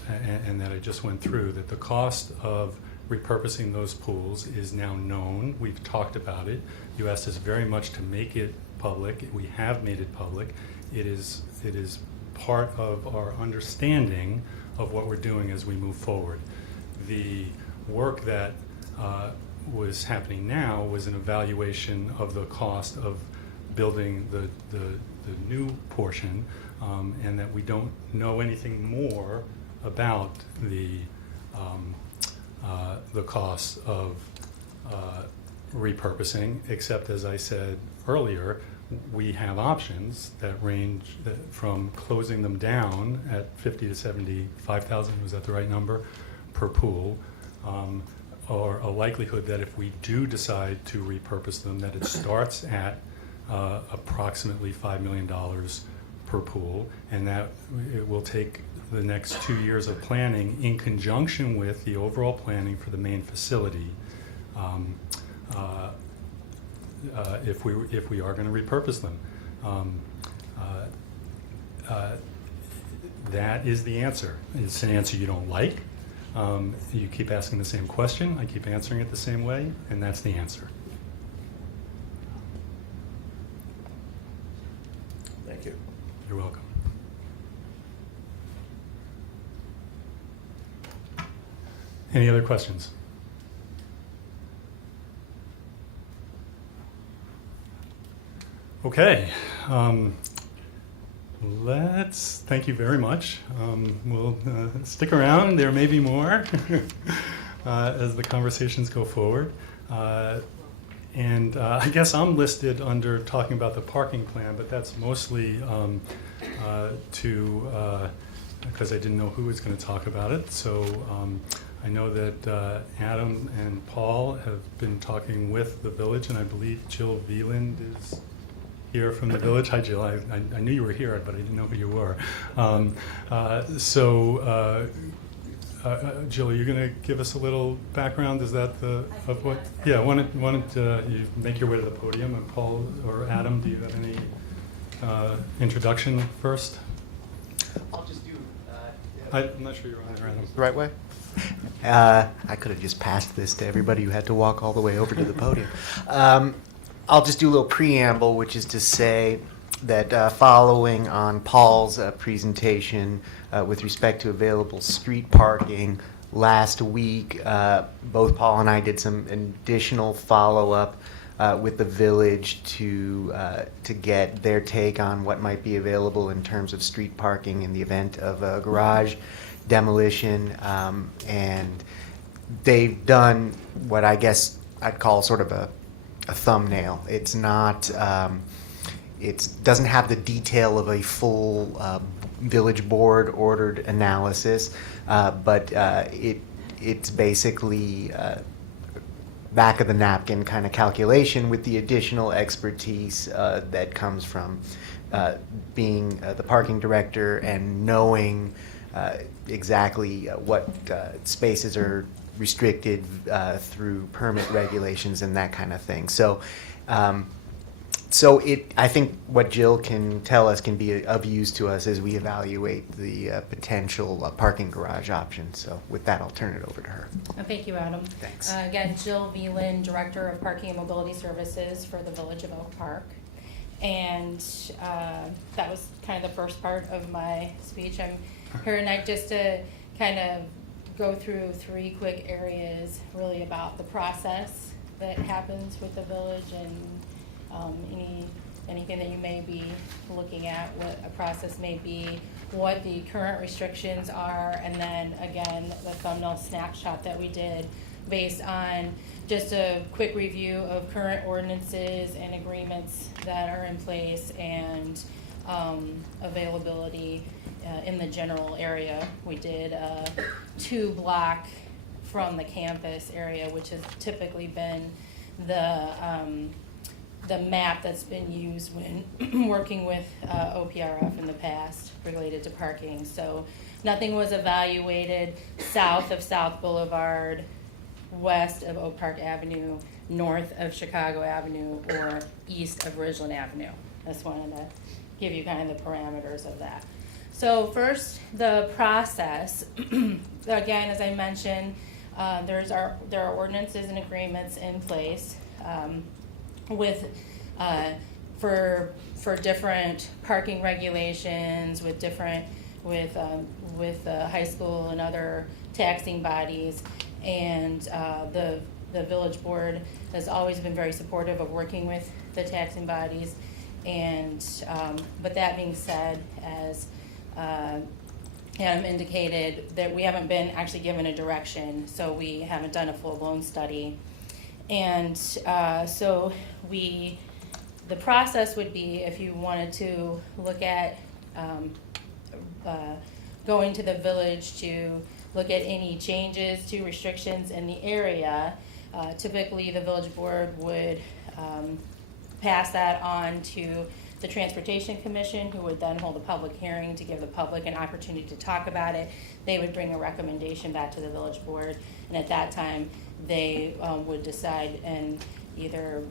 and that I just went through, that the cost of repurposing those pools is now known. We've talked about it. You asked us very much to make it public. We have made it public. It is part of our understanding of what we're doing as we move forward. The work that was happening now was an evaluation of the cost of building the new portion, and that we don't know anything more about the cost of repurposing, except, as I said earlier, we have options that range from closing them down at 50 to 75,000, was that the right number, per pool, or a likelihood that if we do decide to repurpose them, that it starts at approximately $5 million per pool, and that it will take the next 2 years of planning in conjunction with the overall planning for the main facility. If we are going to repurpose them, that is the answer. It's an answer you don't like. You keep asking the same question. I keep answering it the same way, and that's the answer. Thank you. You're welcome. Any other questions? Okay. Thank you very much. We'll stick around. There may be more as the conversations go forward. And I guess I'm listed under talking about the parking plan, but that's mostly because I didn't know who was going to talk about it. So I know that Adam and Paul have been talking with the village, and I believe Jill Veland is here from the village. Hi, Jill. I knew you were here, but I didn't know who you were. Jill, are you going to give us a little background? Is that of what? Yeah. Why don't you make your way to the podium? And Paul or Adam, do you have any introduction first? I'll just do. I'm not sure you're on there, Adam. The right way? I could have just passed this to everybody who had to walk all the way over to the podium. I'll just do a little preamble, which is to say that following on Paul's presentation with respect to available street parking last week, both Paul and I did some additional follow-up with the village to get their take on what might be available in terms of street parking in the event of a garage demolition, and they've done what I guess I'd call sort of a thumbnail. It's not, it doesn't have the detail of a full village board ordered analysis, but it's basically back of the napkin kind of calculation with the additional expertise that comes from being the parking director and knowing exactly what spaces are restricted through permit regulations and that kind of thing. So, I think what Jill can tell us can be of use to us as we evaluate the potential parking garage options. So with that, I'll turn it over to her. Thank you, Adam. Thanks. Again, Jill Veland, Director of Parking and Mobility Services for the Village of Oak Park. And that was kind of the first part of my speech. I'm here tonight just to kind of go through 3 quick areas really about the process that happens with the village and anything that you may be looking at, what a process may be, what the current restrictions are, and then again, the thumbnail snapshot that we did based on just a quick review of current ordinances and agreements that are in place and availability in the general area. We did a 2-block from the campus area, which has typically been the map that's been used when working with OPRF in the past related to parking. So nothing was evaluated south of South Boulevard, west of Oak Park Avenue, north of Chicago Avenue, or east of Ridgeland Avenue. Just wanted to give you kind of the parameters of that. So first, the process. Again, as I mentioned, there are ordinances and agreements in place with for different parking regulations, with high school and other taxing bodies, and the village board has always been very supportive of working with the taxing bodies. And but that being said, as Adam indicated, that we haven't been actually given a direction, so we haven't done a full-blown study. And so the process would be, if you wanted to look at going to the village to look at any changes to restrictions in the area, typically the village board would pass that on to the Transportation Commission, who would then hold a public hearing to give the public an opportunity to talk about it. They would bring a recommendation back to the village board, and at that time, they would decide, and either,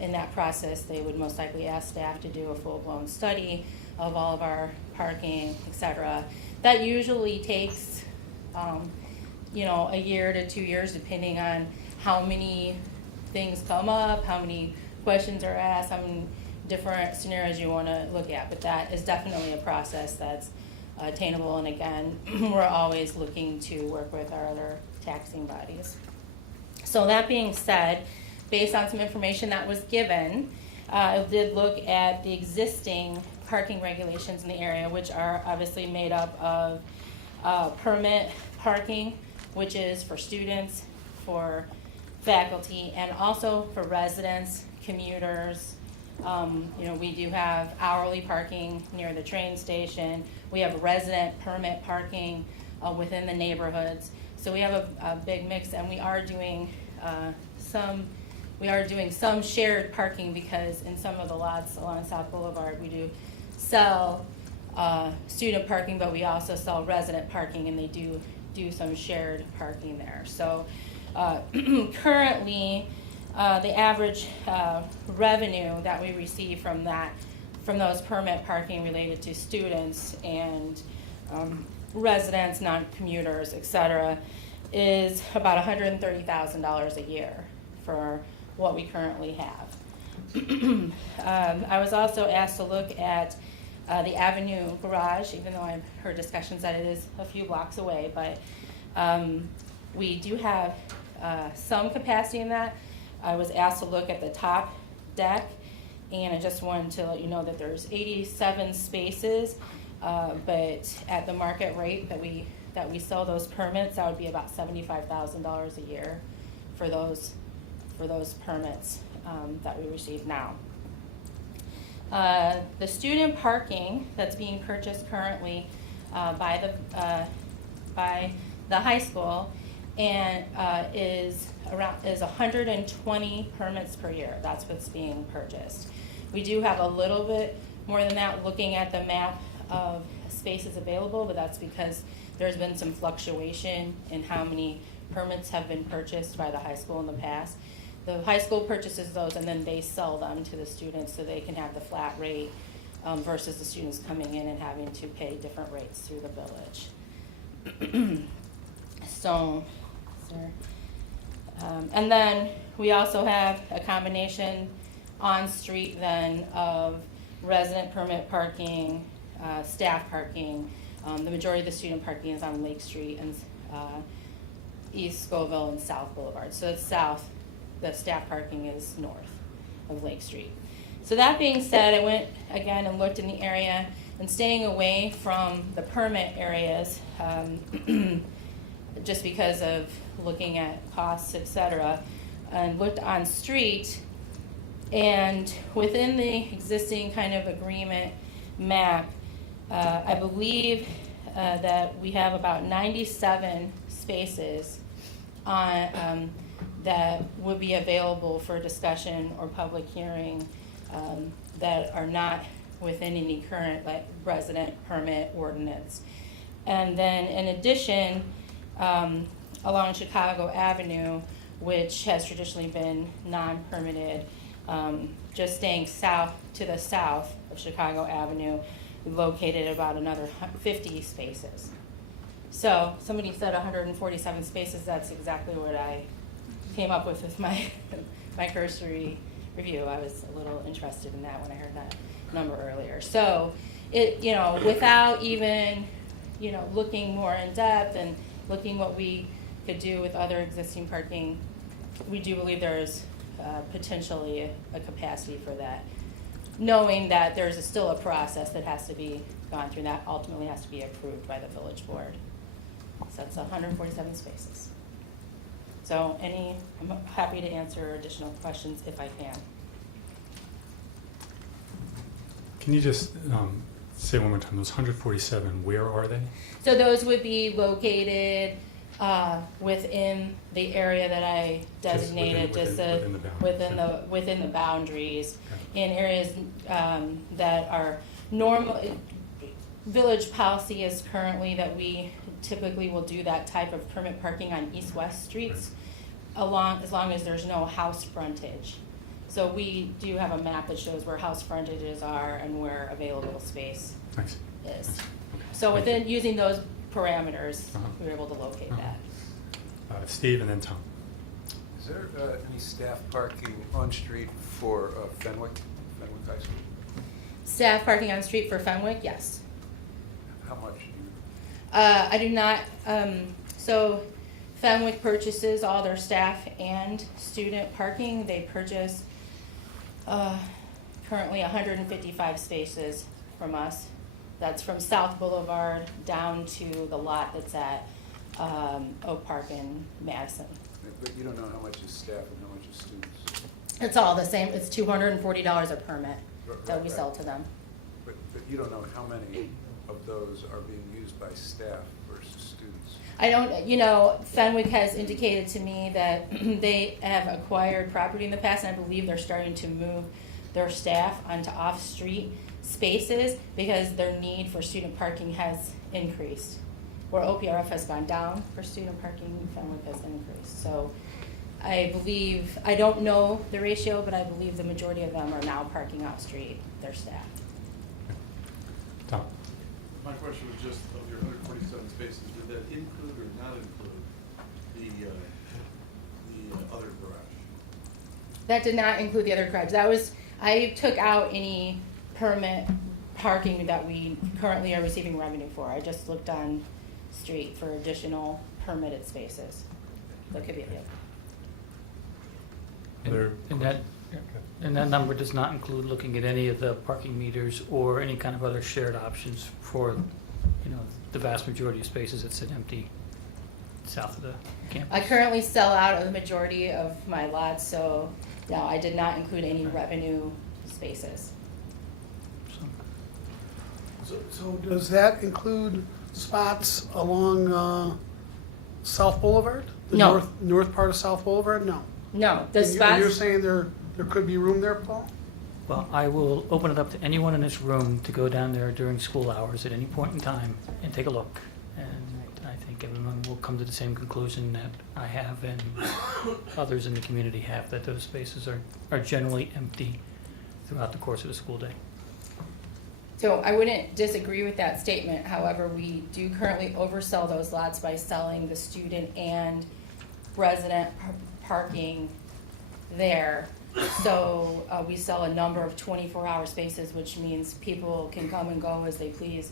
in that process, they would most likely ask staff to do a full-blown study of all of our parking, et cetera. That usually takes, a year to 2 years, depending on how many things come up, how many questions are asked, how many different scenarios you want to look at. But that is definitely a process that's attainable. And again, we're always looking to work with our other taxing bodies. So that being said, based on some information that was given, I did look at the existing parking regulations in the area, which are obviously made up of permit parking, which is for students, for faculty, and also for residents, commuters. We do have hourly parking near the train station. We have resident permit parking within the neighborhoods. So we have a big mix, and we are doing some shared parking, because in some of the lots along South Boulevard, we do sell student parking, but we also sell resident parking, and they do some shared parking there. So currently, the average revenue that we receive from those permit parking related to students and residents, non-commuters, et cetera, is about $130,000 a year for what we currently have. I was also asked to look at the Avenue Garage, even though I've heard discussions that it is a few blocks away, but we do have some capacity in that. I was asked to look at the top deck, and I just wanted to let you know that there's 87 spaces, but at the market rate that we sell those permits, that would be about $75,000 a year for those permits that we receive now. The student parking that's being purchased currently by the high school and is 120 permits per year. That's what's being purchased. We do have a little bit more than that looking at the map of spaces available, but that's because there's been some fluctuation in how many permits have been purchased by the high school in the past. The high school purchases those, and then they sell them to the students so they can have the flat rate versus the students coming in and having to pay different rates through the village. And then we also have a combination on street then of resident permit parking, staff parking. The majority of the student parking is on Lake Street and East Scoville and South Boulevard. So it's south the staff parking is north of Lake Street. So that being said, I went again and looked in the area and staying away from the permit areas, just because of looking at costs, et cetera, and looked on street. And within the existing kind of agreement map, I believe that we have about 97 spaces on, that would be available for discussion or public hearing that are not within any current resident permit ordinance. And then in addition, along Chicago Avenue, which has traditionally been non-permitted, just staying to the south of Chicago Avenue, we located about another 50 spaces. So somebody said 147 spaces. That's exactly what I came up with my my cursory review. I was a little interested in that when I heard that number earlier. So it, without even, looking more in depth and looking what we could do with other existing parking, we do believe there's potentially a capacity for that, knowing that there's still a process that has to be gone through, and that ultimately has to be approved by the village board. So that's 147 spaces. So I'm happy to answer additional questions if I can. Can you just say one more time, those 147, where are they? So those would be located within the area that I designated, within the boundaries, in areas that are normal. Village policy is currently that we typically will do that type of permit parking on east-west streets, as long as there's no house frontage. So we do have a map that shows where house frontages are and where available space is. So within using those parameters, we were able to locate that. Steve and then Tom. Is there any staff parking on street for Fenwick High School? Staff parking on street for Fenwick, yes. How much do you? I do not. So Fenwick purchases all their staff and student parking. They purchase currently 155 spaces from us. That's from South Boulevard down to the lot that's at Oak Park in Madison. But you don't know how much is staff and how much is students? It's all the same. It's $240 a permit that we sell to them. But you don't know how many of those are being used by staff versus students? I don't, Fenwick has indicated to me that they have acquired property in the past, and I believe they're starting to move their staff onto off-street spaces because their need for student parking has increased. Where OPRF has gone down for student parking, Fenwick has increased. So I believe, I don't know the ratio, but I believe the majority of them are now parking off-street, their staff. Tom. My question was just, of your 147 spaces, would that include or not include the other garage? That did not include the other garage. I took out any permit parking that we currently are receiving revenue for. I just looked on street for additional permitted spaces that could be available. And that number does not include looking at any of the parking meters or any kind of other shared options for, the vast majority of spaces that sit empty south of the campus. I currently sell out of the majority of my lots, so no, I did not include any revenue spaces. So does that include spots along South Boulevard? The No. north part of South Boulevard? No. No, the And spots. you're saying there could be room there, Paul? Well, I will open it up to anyone in this room to go down there during school hours at any point in time and take a look. And I think everyone will come to the same conclusion that I have and others in the community have, that those spaces are generally empty throughout the course of the school day. So I wouldn't disagree with that statement. However, we do currently oversell those lots by selling the student and resident parking there. So we sell a number of 24-hour spaces, which means people can come and go as they please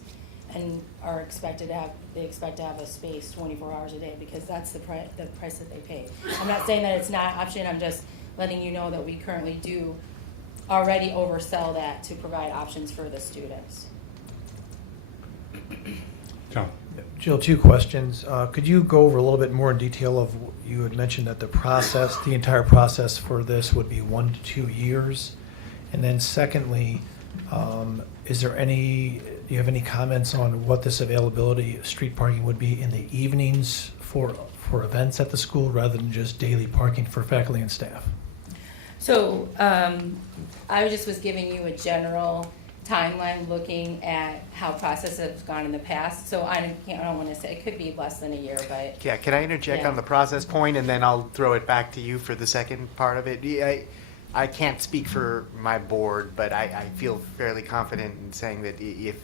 and expect to have a space 24 hours a day because that's the price that they pay. I'm not saying that it's not an option. I'm just letting you know that we currently do already oversell that to provide options for the students. John? Jill, 2 questions. Could you go over a little bit more in detail of, you had mentioned that the entire process for this would be 1 to 2 years? And then secondly, do you have any comments on what this availability of street parking would be in the evenings for events at the school rather than just daily parking for faculty and staff? So I just was giving you a general timeline looking at how processes have gone in the past. So I don't want to say, it could be less than a year, but. Yeah, can I interject Yeah. on the process point, and then I'll throw it back to you for the second part of it? I can't speak for my board, but I feel fairly confident in saying that if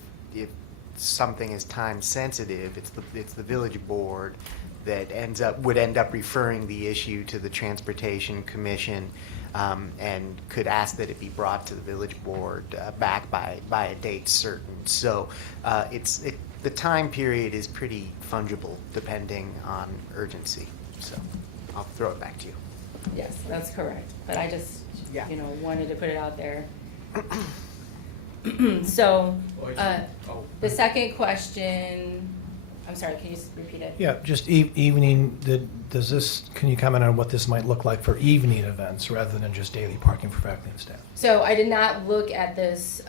something is time sensitive, it's the village board that would end up referring the issue to the Transportation Commission, and could ask that it be brought to the village board back by a date certain. So the time period is pretty fungible depending on urgency. So I'll throw it back to you. Yes, that's correct. But I just, wanted to put it out there. So, the second question, I'm sorry, can you just repeat it? Yeah, just evening, can you comment on what this might look like for evening events rather than just daily parking for faculty and staff? So I did not look at this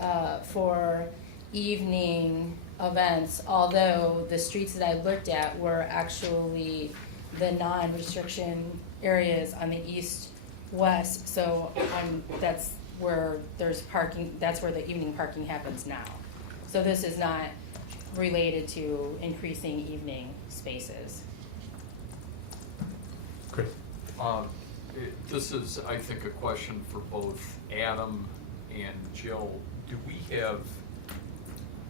for evening events, although the streets that I looked at were actually the non-restriction areas on the east-west. So that's where there's parking, that's where the evening parking happens now. So this is not related to increasing evening spaces. Chris? This is, I think, a question for both Adam and Jill. Do we have,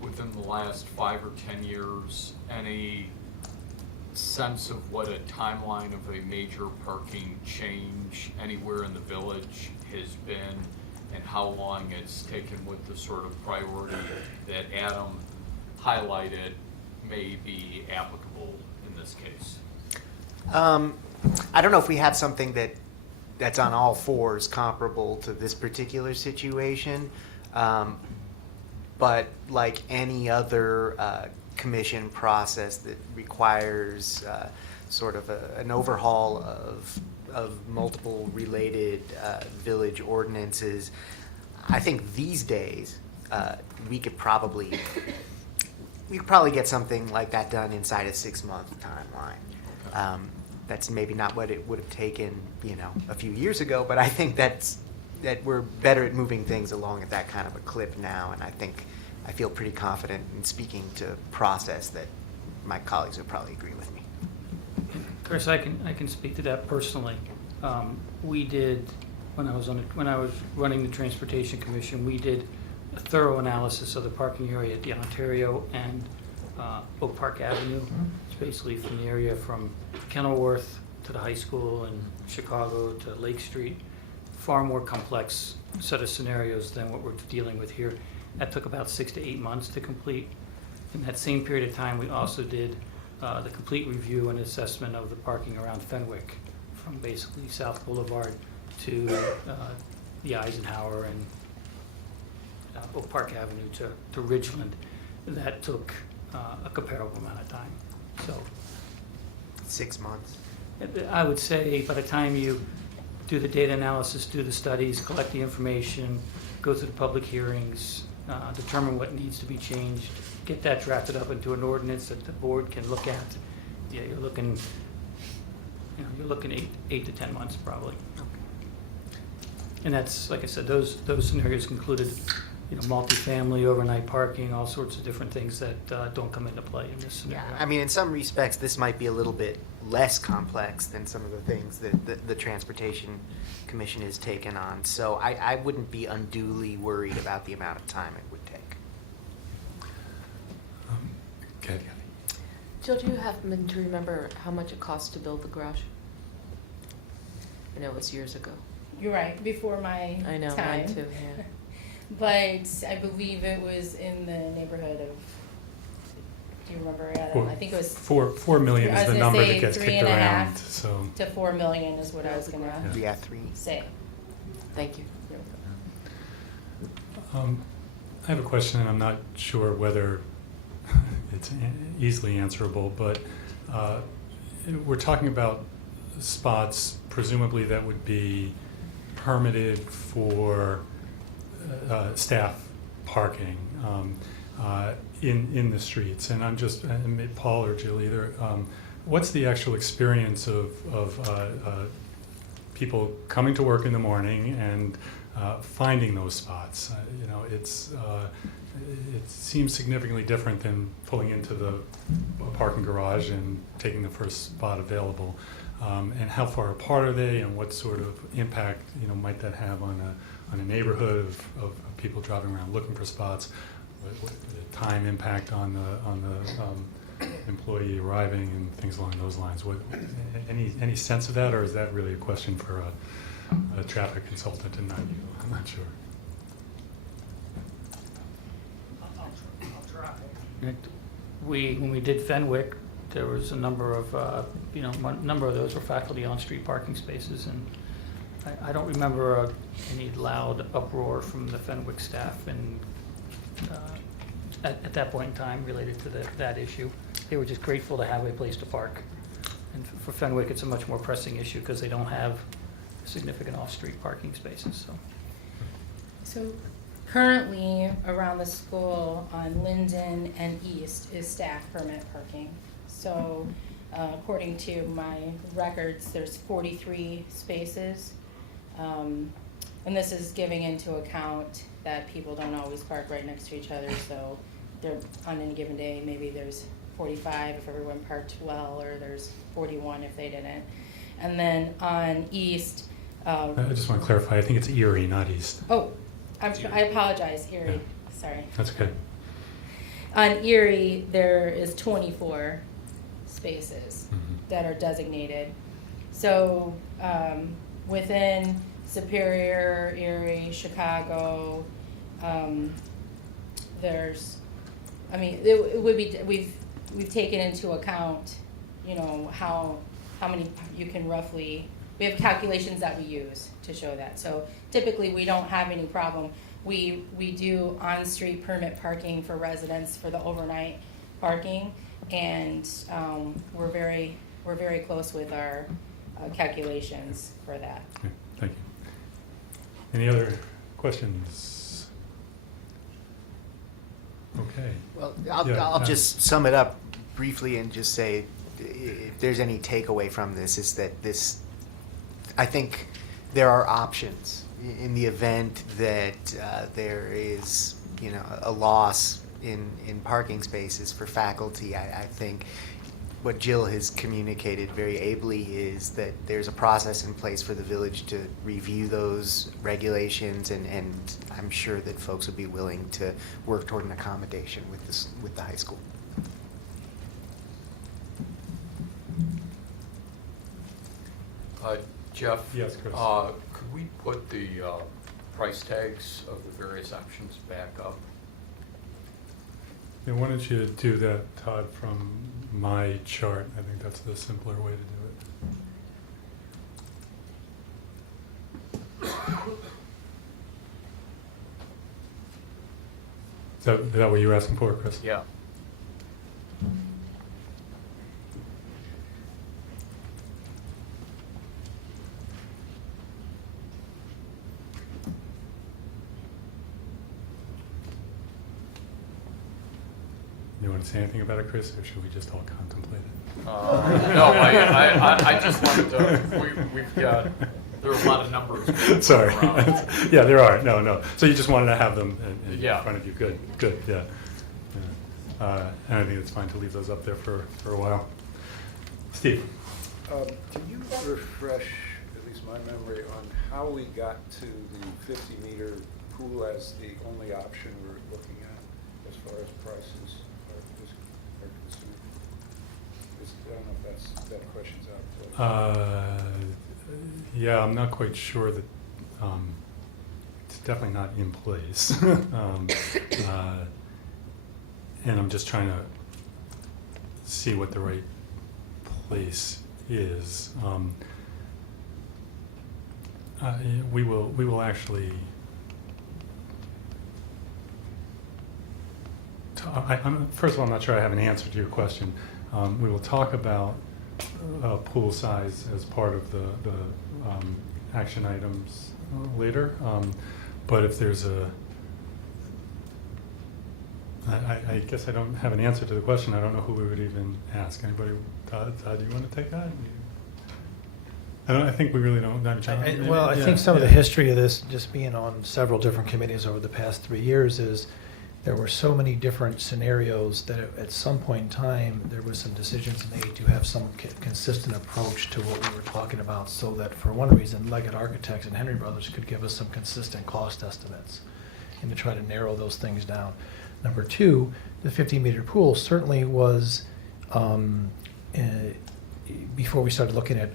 within the last 5 or 10 years, any sense of what a timeline of a major parking change anywhere in the village has been, and how long it's taken with the sort of priority that Adam highlighted may be applicable in this case? I don't know if we have something that's on all fours comparable to this particular situation, but like any other commission process that requires sort of an overhaul of multiple related village ordinances, I think these days we could probably get something like that done inside a 6-month timeline. That's maybe not what it would have taken, a few years ago, but I think that we're better at moving things along at that kind of a clip now, and I feel pretty confident in speaking to process that my colleagues would probably agree with me. Chris, I can speak to that personally. We did, when I was running the Transportation Commission, we did a thorough analysis of the parking area at the Ontario and Oak Park Avenue. It's basically from the area from Kenilworth to the high school and Chicago to Lake Street. Far more complex set of scenarios than what we're dealing with here. That took about 6 to 8 months to complete. In that same period of time, we also did the complete review and assessment of the parking around Fenwick, from basically South Boulevard to the Eisenhower and Oak Park Avenue to Ridgeland. That took a comparable amount of time. So 6 months. I would say by the time you do the data analysis, do the studies, collect the information, go through the public hearings, determine what needs to be changed, get that drafted up into an ordinance that the board can look at, you're looking 8 to 10 months probably. And that's, like I said, those scenarios included, multifamily, overnight parking, all sorts of different things that don't come into play in this scenario. I mean, in some respects, this might be a little bit less complex than some of the things that the Transportation Commission has taken on. So I wouldn't be unduly worried about the amount of time it would take. Okay. Jill, do you happen to remember how much it cost to build the garage? I know it was years ago. You're right, before my I know, time. mine too, yeah. But I believe it was in the neighborhood of, do you remember, Adam? I think it was. 4 million is the number that gets kicked around, $3.5 to $4 million is what I was gonna Yeah, 3. say. Thank you. I have a question, and I'm not sure whether it's easily answerable, but we're talking about spots presumably that would be permitted for staff parking in the streets. And I'm just, and Paul or Jill either, what's the actual experience of people coming to work in the morning and finding those spots? You know, it seems significantly different than pulling into the parking garage and taking the first spot available. And how far apart are they, and what sort of impact, you know, might that have on a neighborhood of people driving around looking for spots? What the time impact on the employee arriving and things along those lines? Any sense of that, or is that really a question for a traffic consultant and not you? I'm not sure. When we did Fenwick, there was a number of, number of those were faculty on-street parking spaces, and I don't remember any loud uproar from the Fenwick staff and at that point in time related to that issue. They were just grateful to have a place to park. And for Fenwick, it's a much more pressing issue because they don't have significant off-street parking spaces. So currently around the school on Linden and East is staff permit parking. So according to my records, there's 43 spaces. And this is giving into account that people don't always park right next to each other. So they're, on any given day, maybe there's 45 if everyone parked well, or there's 41 if they didn't. And then on East, I just want to clarify, I think it's Erie, not East. oh, I apologize, Erie, Yeah. sorry. That's okay. On Erie, there is 24 spaces Mhm. that are designated. So within Superior, Erie, Chicago, there's, I mean, it would be, we've taken into account, you know, how many you can roughly, we have calculations that we use to show that. So typically we don't have any problem. We do on-street permit parking for residents for the overnight parking, and we're very close with our calculations for that. Okay, thank you. Any other questions? Okay. Well, Yeah, I'll just sum it up briefly and just say, if there's any takeaway from this, is that this, I think there are options in the event that there is, you know, a loss in parking spaces for faculty. I think what Jill has communicated very ably is that there's a process in place for the village to review those regulations, and I'm sure that folks would be willing to work toward an accommodation with the high school. Jeff? Yes, Chris. Could we put the price tags of the various options back up? Then why don't you do that, Todd, from my chart? I think that's the simpler way to do it. Is that what you were asking for, Chris? Yeah. You want to say anything about it, Chris, or should we just all contemplate it? No, I just wanted to, we've got, there are a lot of numbers. Sorry. around. Yeah, there are. No. So you just wanted to have them in Yeah. front of you. Good, yeah. And I think it's fine to leave those up there for a while. Steve? Can you refresh, at least my memory, on how we got to the 50-meter pool as the only option we're looking at as far as prices are concerned? I don't know if that question's out of place. Yeah, I'm not quite sure that, it's definitely not in place. And I'm just trying to see what the right place is. We will actually. First of all, I'm not sure I have an answer to your question. We will talk about pool size as part of the action items later. But if there's I guess I don't have an answer to the question. I don't know who we would even ask. Anybody? Todd, do you want to take that? I think we really don't. Well, I think some of the history of this, just being on several different committees over the past 3 years, is there were so many different scenarios that at some point in time, there was some decisions made to have some consistent approach to what we were talking about, so that for one reason, Leggett Architects and Henry Brothers could give us some consistent cost estimates and to try to narrow those things down. Number two, the 50-meter pool certainly was, before we started looking at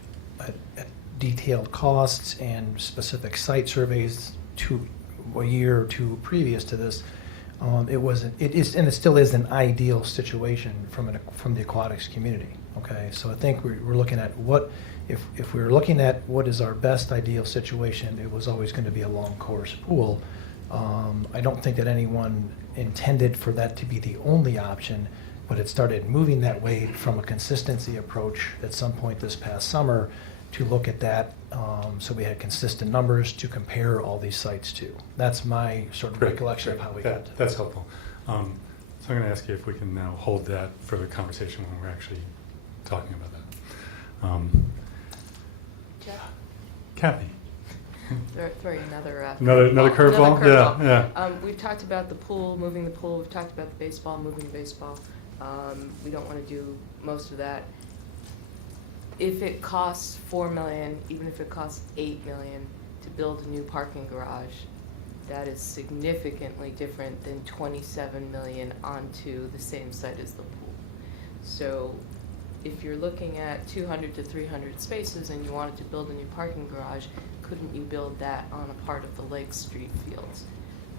detailed costs and specific site surveys a year or two previous to this, it is, and it still is, an ideal situation from the aquatics community. Okay, so I think we're looking at if we were looking at what is our best ideal situation, it was always going to be a long course pool. I don't think that anyone intended for that to be the only option, but it started moving that way from a consistency approach at some point this past summer to look at that, so we had consistent numbers to compare all these sites to. That's my sort of recollection of how we got to that. That's helpful. So I'm going to ask you if we can now hold that for the conversation when we're actually talking about that. Jeff? Kathy? Throw you another Another curveball? curveball. Yeah. We've talked about the pool, moving the pool. We've talked about the baseball, moving the baseball. We don't want to do most of that. If it costs $4 million, even if it costs $8 million to build a new parking garage, that is significantly different than $27 million onto the same site as the pool. So if you're looking at 200 to 300 spaces and you wanted to build a new parking garage, couldn't you build that on a part of the Lake Street fields?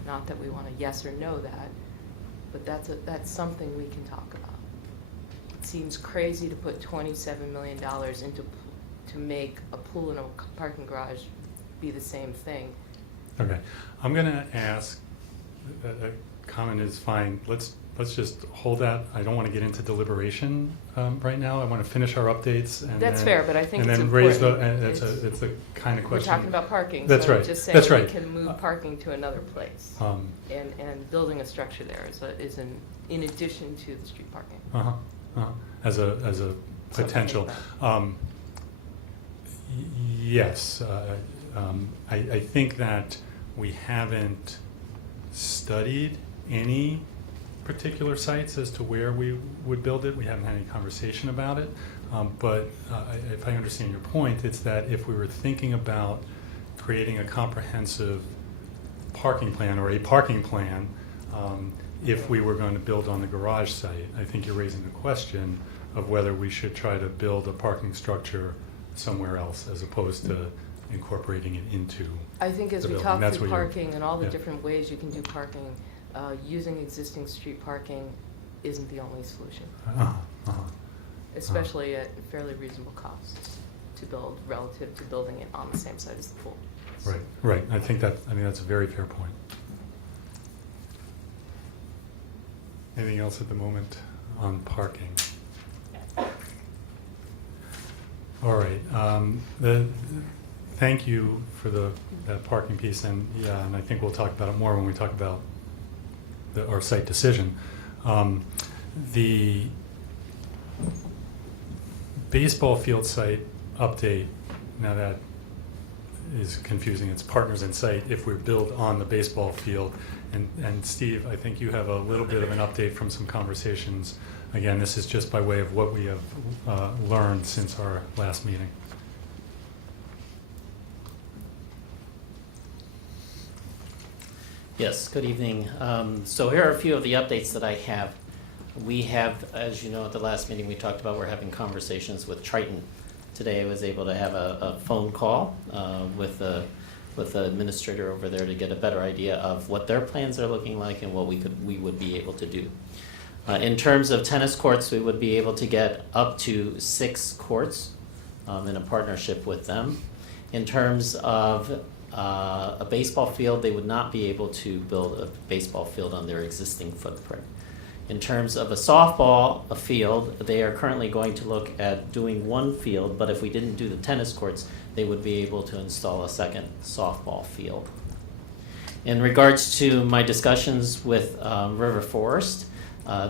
Not that we want to yes or no that, but that's something we can talk about. It seems crazy to put $27 million to make a pool and a parking garage be the same thing. Okay, I'm going to ask. A comment is fine. Let's just hold that. I don't want to get into deliberation right now. I want to finish our updates and that's fair, but I think and it's then important. raise the. It's the kind of question. We're talking about parking. That's so right. I'm just saying That's right. we can move parking to another place, and building a structure there is in addition to the street parking. As a potential. Yes, I think that we haven't studied any particular sites as to where we would build it. We haven't had any conversation about it. But if I understand your point, it's that if we were thinking about creating a comprehensive parking plan or a parking plan, if we were going to build on the garage site, I think you're raising the question of whether we should try to build a parking structure somewhere else as opposed to incorporating it into I think as the we building. talk That's through what you're- parking and all the yeah. different ways you can do parking, using existing street parking isn't the only solution. Especially at fairly reasonable costs to build relative to building it on the same site as the pool. Right. I think that's a very fair point. Anything else at the moment on parking? All right. Thank you for that parking piece, and I think we'll talk about it more when we talk about our site decision. The baseball field site update, now that is confusing. It's partners in site if we build on the baseball field. And Steve, I think you have a little bit of an update from some conversations. Again, this is just by way of what we have learned since our last meeting. Yes, good evening. So here are a few of the updates that I have. We have, as you know, at the last meeting we talked about, we're having conversations with Triton. Today I was able to have a phone call with the administrator over there to get a better idea of what their plans are looking like and what we would be able to do. In terms of tennis courts, we would be able to get up to 6 courts in a partnership with them. In terms of a baseball field, they would not be able to build a baseball field on their existing footprint. In terms of a softball field, they are currently going to look at doing one field, but if we didn't do the tennis courts, they would be able to install a second softball field. In regards to my discussions with River Forest,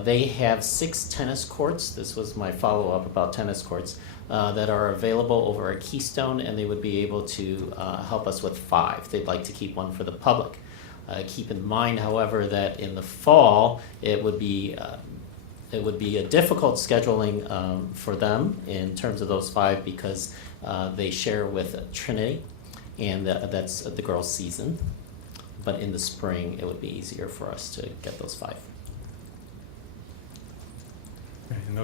they have 6 tennis courts. This was my follow-up about tennis courts that are available over at Keystone, and they would be able to help us with 5. They'd like to keep one for the public. Keep in mind, however, that in the fall it would be a difficult scheduling for them in terms of those 5 because they share with Trinity, and that's the girls' season. But in the spring, it would be easier for us to get those 5. Okay, and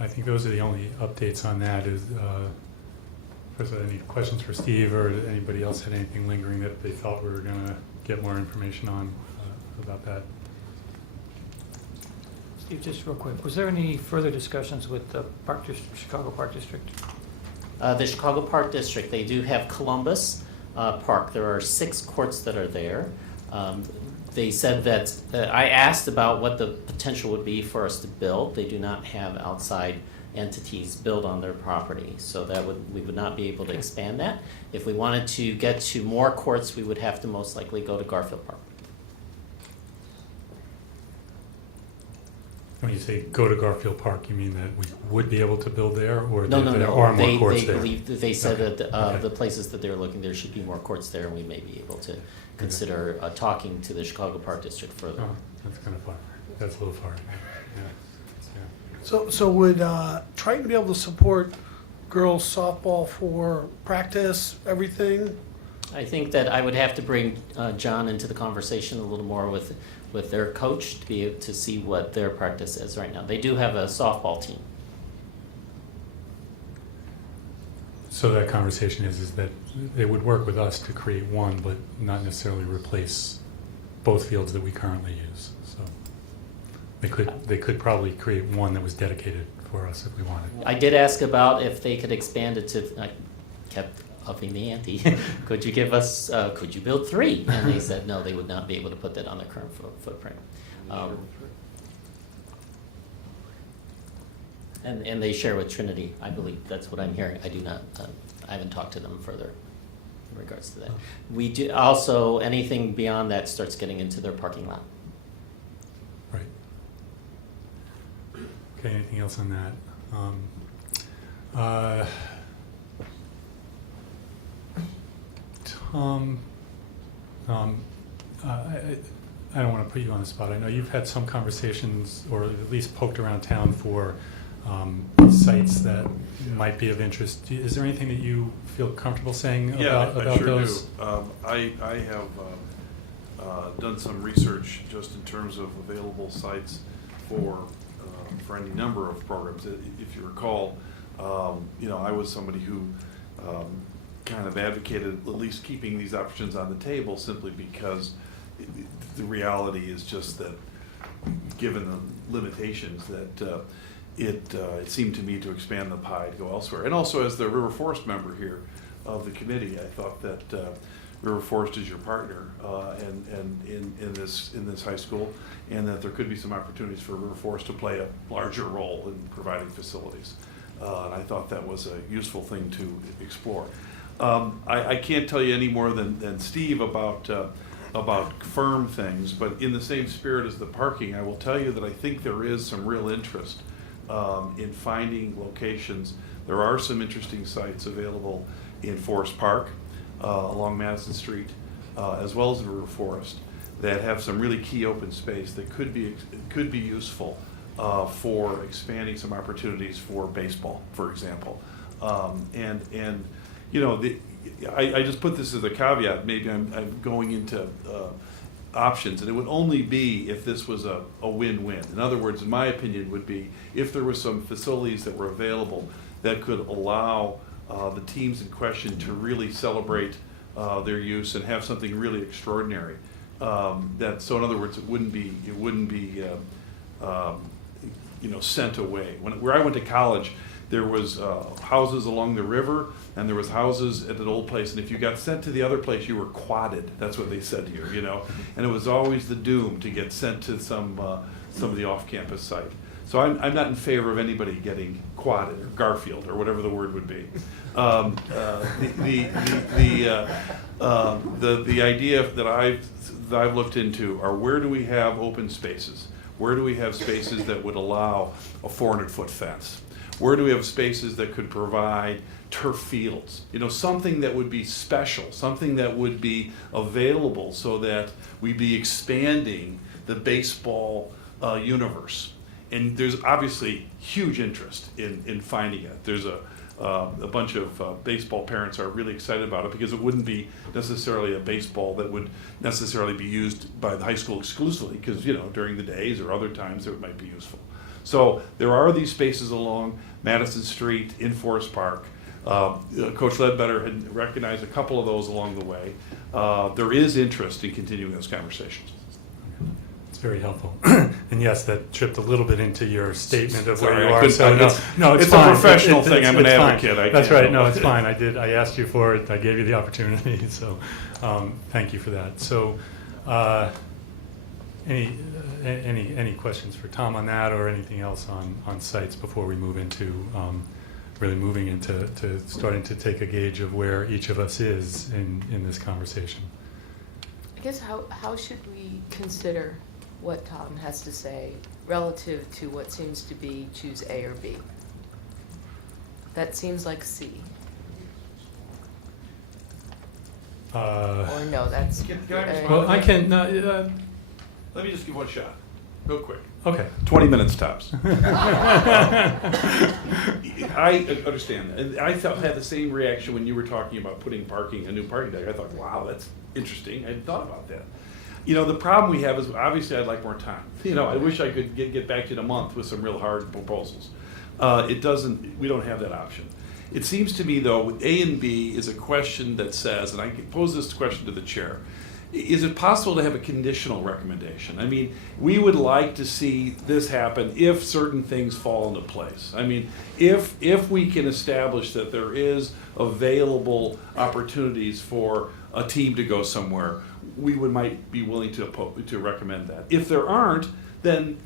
I think those are the only updates on that. Is there any questions for Steve, or anybody else had anything lingering that they thought we were going to get more information on about that? Steve, just real quick, was there any further discussions with the Chicago Park District? The Chicago Park District, they do have Columbus Park. There are 6 courts that are there. They said that I asked about what the potential would be for us to build. They do not have outside entities build on their property, so we would not be able to expand that. If we wanted to get to more courts, we would have to most likely go to Garfield Park. When you say go to Garfield Park, you mean that we would be able to build there, or No. there are more courts They there? believe that they said Okay. that Okay. the places that they're looking, there should be more courts there, and we may be able to consider talking to the Chicago Park District further. Oh, that's kind of far. That's a little far. Yeah. So would Triton be able to support girls softball for practice, everything? I think that I would have to bring John into the conversation a little more with their coach to be able to see what their practice is right now. They do have a softball team. So that conversation is that they would work with us to create one, but not necessarily replace both fields that we currently use. So they could probably create one that was dedicated for us if we wanted. I did ask about if they could expand it to, I kept upping the ante. Could you give us, could you build 3? And they said no, they would not be able to put that on their current footprint. And they share with Trinity, I believe. That's what I'm hearing. I do not, I haven't talked to them further in regards to that. We do also, anything beyond that starts getting into their parking lot. Right. Okay, anything else on that? Tom, I don't want to put you on the spot. I know you've had some conversations, or at least poked around town for sites that might be of interest. Is there anything that you feel comfortable saying about I sure those? do. I have done some research just in terms of available sites for any number of programs. If you recall, I was somebody who kind of advocated at least keeping these options on the table, simply because the reality is just that, given the limitations, that it seemed to me to expand the pie to go elsewhere. And also, as the River Forest member here of the committee, I thought that River Forest is your partner and in this high school, and that there could be some opportunities for River Forest to play a larger role in providing facilities. And I thought that was a useful thing to explore. I can't tell you any more than Steve about firm things, but in the same spirit as the parking, I will tell you that I think there is some real interest in finding locations. There are some interesting sites available in Forest Park, along Madison Street, as well as in River Forest, that have some really key open space that could be useful for expanding some opportunities for baseball, for example. I just put this as a caveat. Maybe I'm going into options, and it would only be if this was a win-win. In other words, in my opinion, would be if there were some facilities that were available that could allow the teams in question to really celebrate their use and have something really extraordinary. So in other words, it wouldn't be sent away. Where I went to college, there was houses along the river, and there was houses at an old place, and if you got sent to the other place, you were quadded. That's what they said here, you know? And it was always the doom to get sent to some of the off-campus site. So I'm not in favor of anybody getting quadded, or Garfield, or whatever the word would be. The idea that I've looked into are, where do we have open spaces? Where do we have spaces that would allow a 400-foot fence? Where do we have spaces that could provide turf fields? You know, something that would be special, something that would be available so that we'd be expanding the baseball universe. And there's obviously huge interest in finding it. There's a bunch of baseball parents are really excited about it, because it wouldn't be necessarily a baseball that would necessarily be used by the high school exclusively, because, you know, during the days or other times it might be useful. So there are these spaces along Madison Street in Forest Park. Coach Ledbetter had recognized a couple of those along the way. There is interest in continuing those conversations. It's very helpful. And yes, that tripped a little bit into your statement of Sorry, where I you are. couldn't- So no, it's it's fine. a professional It's thing. I'm an it's fine. advocate. I That's can't right. No, help it's it. fine. I asked you for it. I gave you the opportunity. So thank you for that. So any questions for Tom on that, or anything else on sites before we move into really moving into starting to take a gauge of where each of us is in this conversation? I guess how should we consider what Tom has to say relative to what seems to be choose A or B? That seems like C. Or no, that's. Can I respond? Well, I can. Let me just give one shot, real quick. Okay. 20 minutes tops. I understand that. And I had the same reaction when you were talking about putting a new parking deck. I thought, wow, that's interesting. I hadn't thought about that. You know, the problem we have is, obviously I'd like more time. You know, I wish I could get back to you in a month with some real hard proposals. We don't have that option. It seems to me, though, with A and B is a question that says, and I can pose this question to the chair, is it possible to have a conditional recommendation? I mean, we would like to see this happen if certain things fall into place. I mean, if we can establish that there is available opportunities for a team to go somewhere, we might be willing to recommend that. If there aren't, then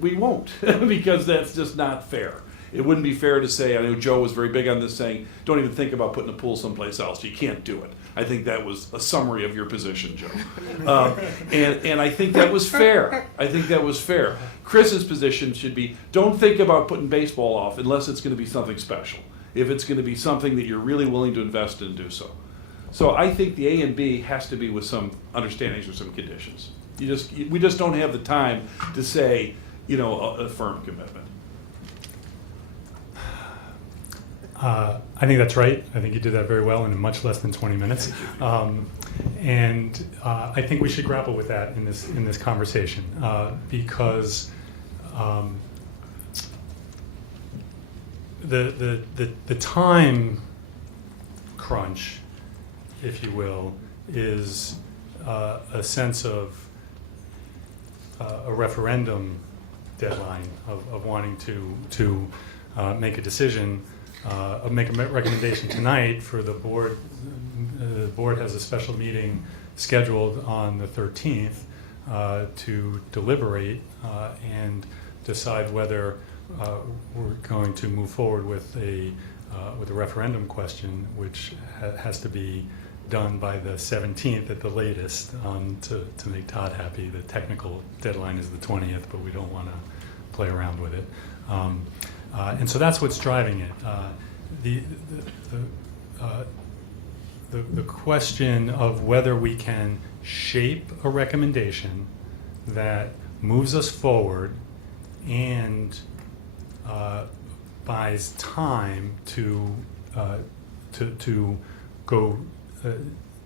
we won't, because that's just not fair. It wouldn't be fair to say, I know Joe was very big on this, saying, don't even think about putting a pool someplace else. You can't do it. I think that was a summary of your position, Joe. And I think that was fair. I think that was fair. Chris's position should be, don't think about putting baseball off unless it's going to be something special. If it's going to be something that you're really willing to invest in, do so. So I think the A and B has to be with some understandings or some conditions. We just don't have the time to say, you know, a firm commitment. I think that's right. I think you did that very well in much less than 20 minutes. And I think we should grapple with that in this conversation, because the time crunch, if you will, is a sense of a referendum deadline of wanting to make a decision. Make a recommendation tonight for the board. The board has a special meeting scheduled on the 13th to deliberate and decide whether we're going to move forward with a referendum question, which has to be done by the 17th at the latest to make Todd happy. The technical deadline is the 20th, but we don't want to play around with it. And so that's what's driving it. The question of whether we can shape a recommendation that moves us forward and buys time to go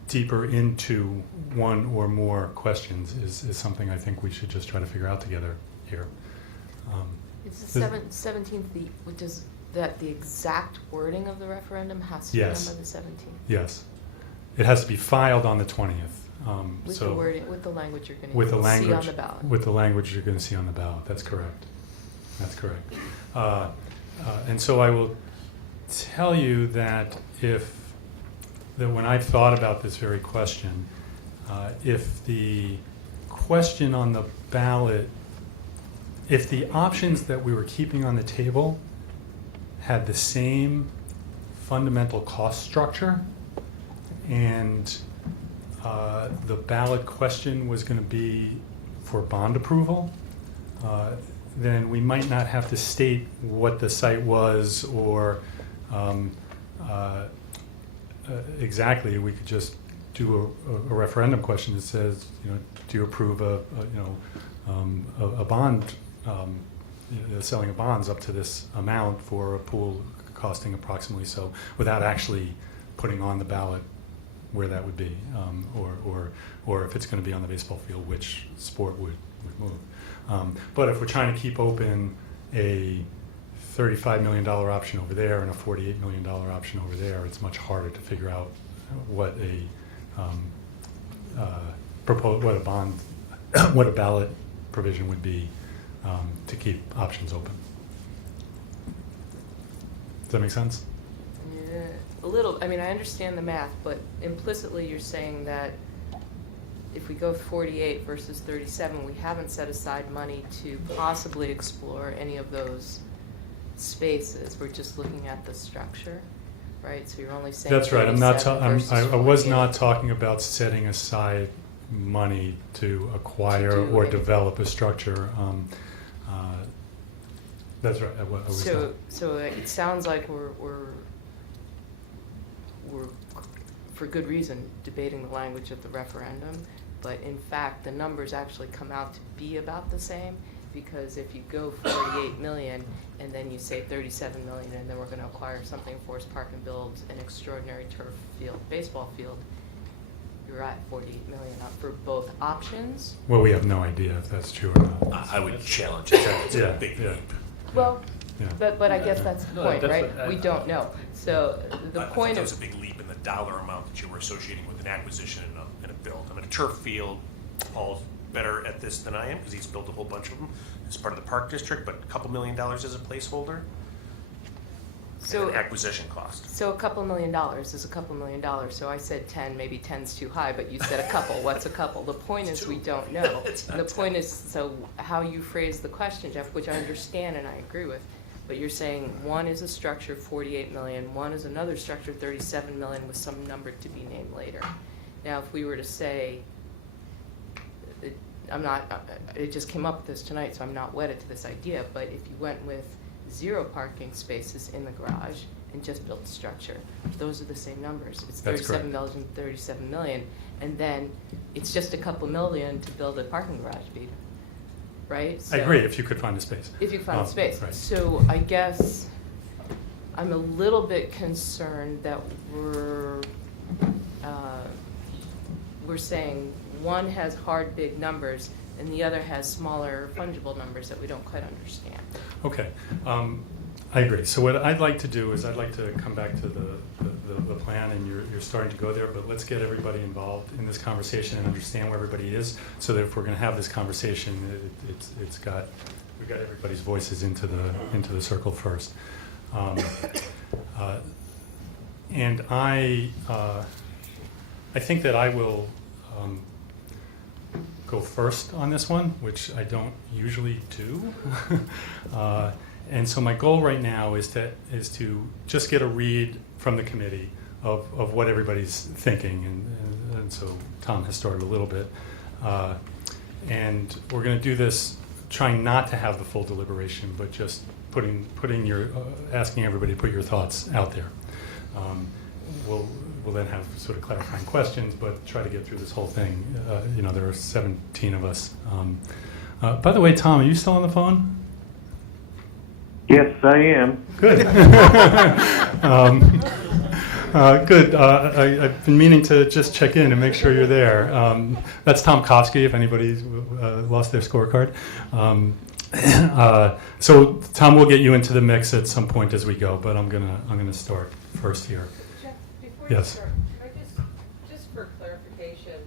deeper into one or more questions is something I think we should just try to figure out together here. Is the 17th does that the exact wording of the referendum has to be Yes. done by the 17th? Yes. It has to be filed on the 20th. With So the wording, with the language you're going with the to see language, on the ballot. With the language you're going to see on the ballot. That's correct. That's correct. And so tell you that when I've thought about this very question, if the question on the ballot, if the options that we were keeping on the table had the same fundamental cost structure, and the ballot question was going to be for bond approval, then we might not have to state what the site was or exactly. We could just do a referendum question that says, do you approve a bond, selling of bonds up to this amount for a pool costing approximately so, without actually putting on the ballot where that would be, or if it's going to be on the baseball field, which sport would move. But if we're trying to keep open a $35 million option over there and a $48 million option over there, it's much harder to figure out what a ballot provision would be to keep options open. Does that make sense? Yeah, a little. I mean, I understand the math, but implicitly you're saying that if we go 48 versus 37, we haven't set aside money to possibly explore any of those spaces. We're just looking at the structure, right? So you're only saying that's right. I was 48. not talking about setting aside money to acquire To do or anything. develop a structure. That's right. I was not. So it sounds like we're for good reason debating the language of the referendum, but in fact the numbers actually come out to be about the same, because if you go 48 million and then you say 37 million and then we're going to acquire something, Forest Park, and build an extraordinary turf field, baseball field, you're at 48 million up for both options. Well, we have no idea if that's true or not. I would challenge it. It's Yeah, a big yeah. leap. Well, Yeah. but I guess that's the No, point, that's right? what We don't know. So the I thought point that of was a big leap in the dollar amount that you were associating with an acquisition and a build. I mean, a turf field, Paul's better at this than I am because he's built a whole bunch of them as part of the park district, but a couple $1 million as a placeholder. So- and an acquisition cost. So $2 million is $2 million. So I said 10, maybe 10's too high, but you said a couple. What's a couple? The point is we don't know. It's And not the point is, so how you phrase the question, Jeff, which I understand and I agree with, but you're saying one is a structure, 48 million, one is another structure, 37 million, with some number to be named later. Now, if we were to say, it just came up with this tonight, so I'm not wedded to this idea, but if you went with 0 parking spaces in the garage and just built the structure, those are the same numbers. It's That's 37 million, 37 million, and then it's just a couple million to build a parking garage, Peter, right? I agree, if you could find a space. If you find space. Right. So I guess I'm a little bit concerned that we're saying one has hard, big numbers, and the other has smaller, fungible numbers that we don't quite understand. Okay, I agree. So what I'd like to do is I'd like to come back to the plan, and you're starting to go there, but let's get everybody involved in this conversation and understand where everybody is, so that if we're going to have this conversation, we've got everybody's voices into the circle first. And I think that I will go first on this one, which I don't usually do. And so my goal right now is to just get a read from the committee of what everybody's thinking, and so Tom has started a little bit. And we're going to do this trying not to have the full deliberation, but just asking everybody to put your thoughts out there. We'll then have sort of clarifying questions, but try to get through this whole thing. There are 17 of us. By the way, Tom, are you still on the phone? Yes, I am. Good. Good. I've been meaning to just check in and make sure you're there. That's Tom Kofsky, if anybody's lost their scorecard. So Tom, we'll get you into the mix at some point as we go, but I'm gonna start first here. Jeff, before Yes. you start, can I just for clarification,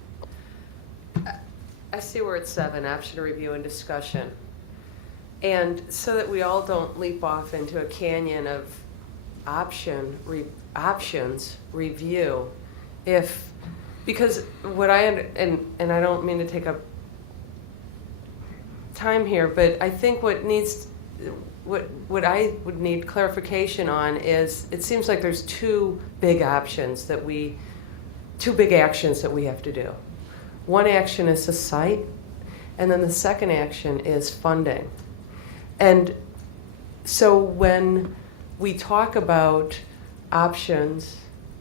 I see we're at 7, option review and discussion. And so that we all don't leap off into a canyon of options review, because what and I don't mean to take up time here, but I think what I would need clarification on is, it seems like there's two big actions that we have to do. One action is the site, and then the second action is funding. And so when we talk about options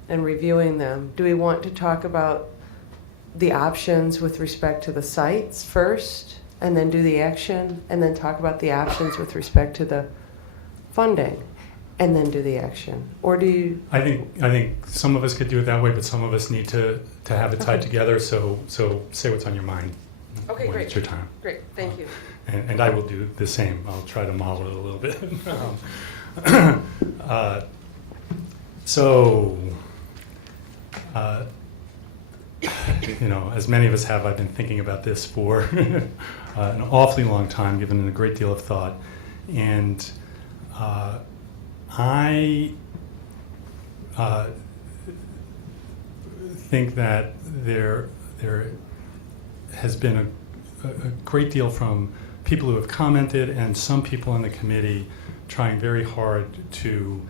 and reviewing them, do we want to talk about the options with respect to the sites first, and then do the action, and then talk about the options with respect to the funding, and then do the action? Or do you? I think some of us could do it that way, but some of us need to have it tied together. So say what's on your mind. Okay, when great. It's your time. Great, thank you. And I will do the same. I'll try to model it a little bit. As many of us have, I've been thinking about this for an awfully long time, given it a great deal of thought. And I think that there has been a great deal from people who have commented and some people on the committee trying very hard to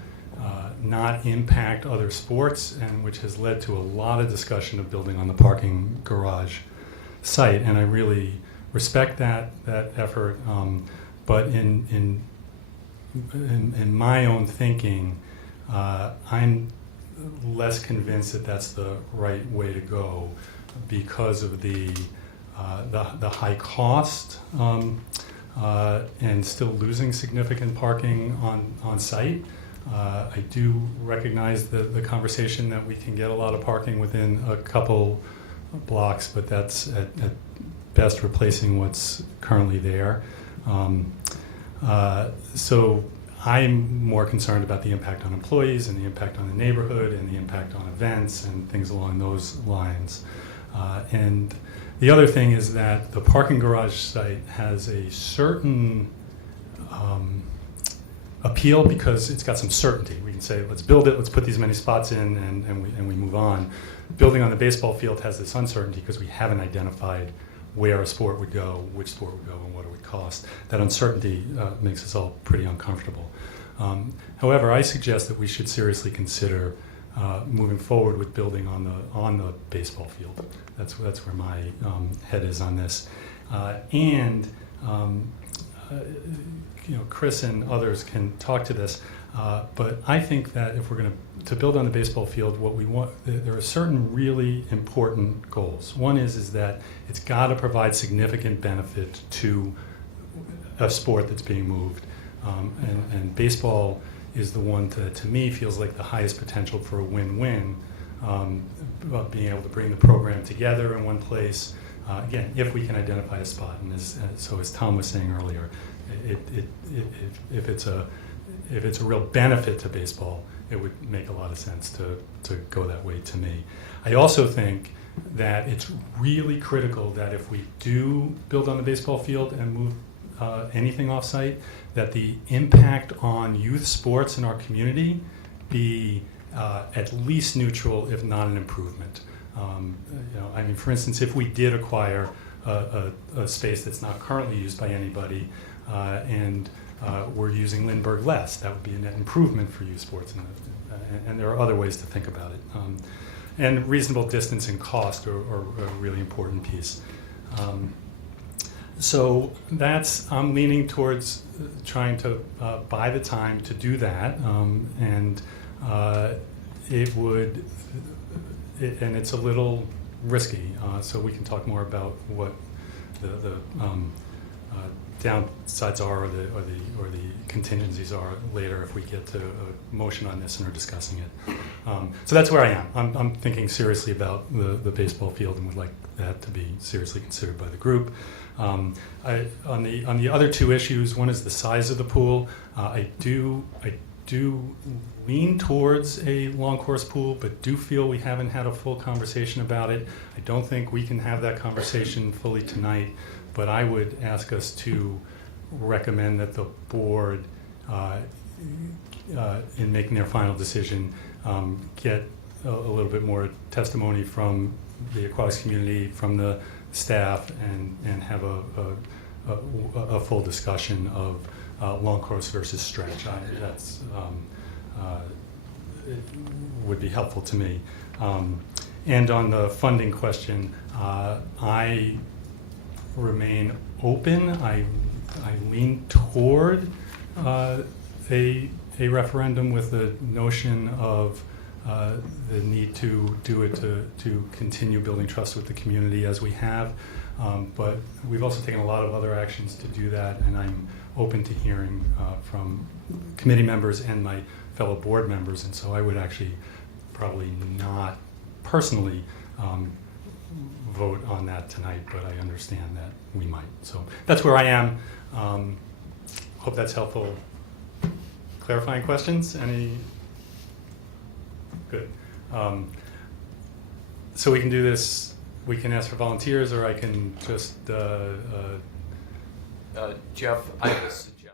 not impact other sports, and which has led to a lot of discussion of building on the parking garage site. And I really respect that effort. But in my own thinking, I'm less convinced that that's the right way to go because of the high cost and still losing significant parking on site. I do recognize the conversation that we can get a lot of parking within a couple blocks, but that's at best replacing what's currently there. So I'm more concerned about the impact on employees and the impact on the neighborhood and the impact on events and things along those lines. And the other thing is that the parking garage site has a certain appeal because it's got some certainty. We can say, let's build it, let's put these many spots in, and we move on. Building on the baseball field has this uncertainty because we haven't identified where a sport would go, which sport would go, and what it would cost. That uncertainty makes us all pretty uncomfortable. However, I suggest that we should seriously consider moving forward with building on the baseball field. That's where my head is on this. Chris and others can talk to this, but I think that if we're going to build on the baseball field, what we want, there are certain really important goals. One is that it's got to provide significant benefit to a sport that's being moved, and baseball is the one that, to me, feels like the highest potential for a win-win, about being able to bring the program together in one place. Again, if we can identify a spot, and as Tom was saying earlier, if it's a real benefit to baseball, it would make a lot of sense to go that way to me. I also think that it's really critical that if we do build on the baseball field and move anything off-site, that the impact on youth sports in our community be at least neutral, if not an improvement. For instance, if we did acquire a space that's not currently used by anybody, and we're using Lindbergh less, that would be a net improvement for youth sports, and there are other ways to think about it. And reasonable distance and cost are a really important piece. So I'm leaning towards trying to buy the time to do that, and it's a little risky. So we can talk more about what the downsides are or the contingencies are later if we get to a motion on this and are discussing it. So that's where I am. I'm thinking seriously about the baseball field and would like that to be seriously considered by the group. On the other two issues, one is the size of the pool. I do lean towards a long course pool, but do feel we haven't had a full conversation about it. I don't think we can have that conversation fully tonight, but I would ask us to recommend that the board in making their final decision, get a little bit more testimony from the aquatics community, from the staff, and have a full discussion of long course versus stretch. That's it would be helpful to me. And on the funding question, I remain open. I lean toward a referendum with the notion of the need to do it to continue building trust with the community as we have. But we've also taken a lot of other actions to do that, and I'm open to hearing from committee members and my fellow board members. And so I would actually probably not personally vote on that tonight, but I understand that we might. So that's where I am. Hope that's helpful. Clarifying questions? Any? Good. So we can do this, we can ask for volunteers, or I can just Jeff, I have a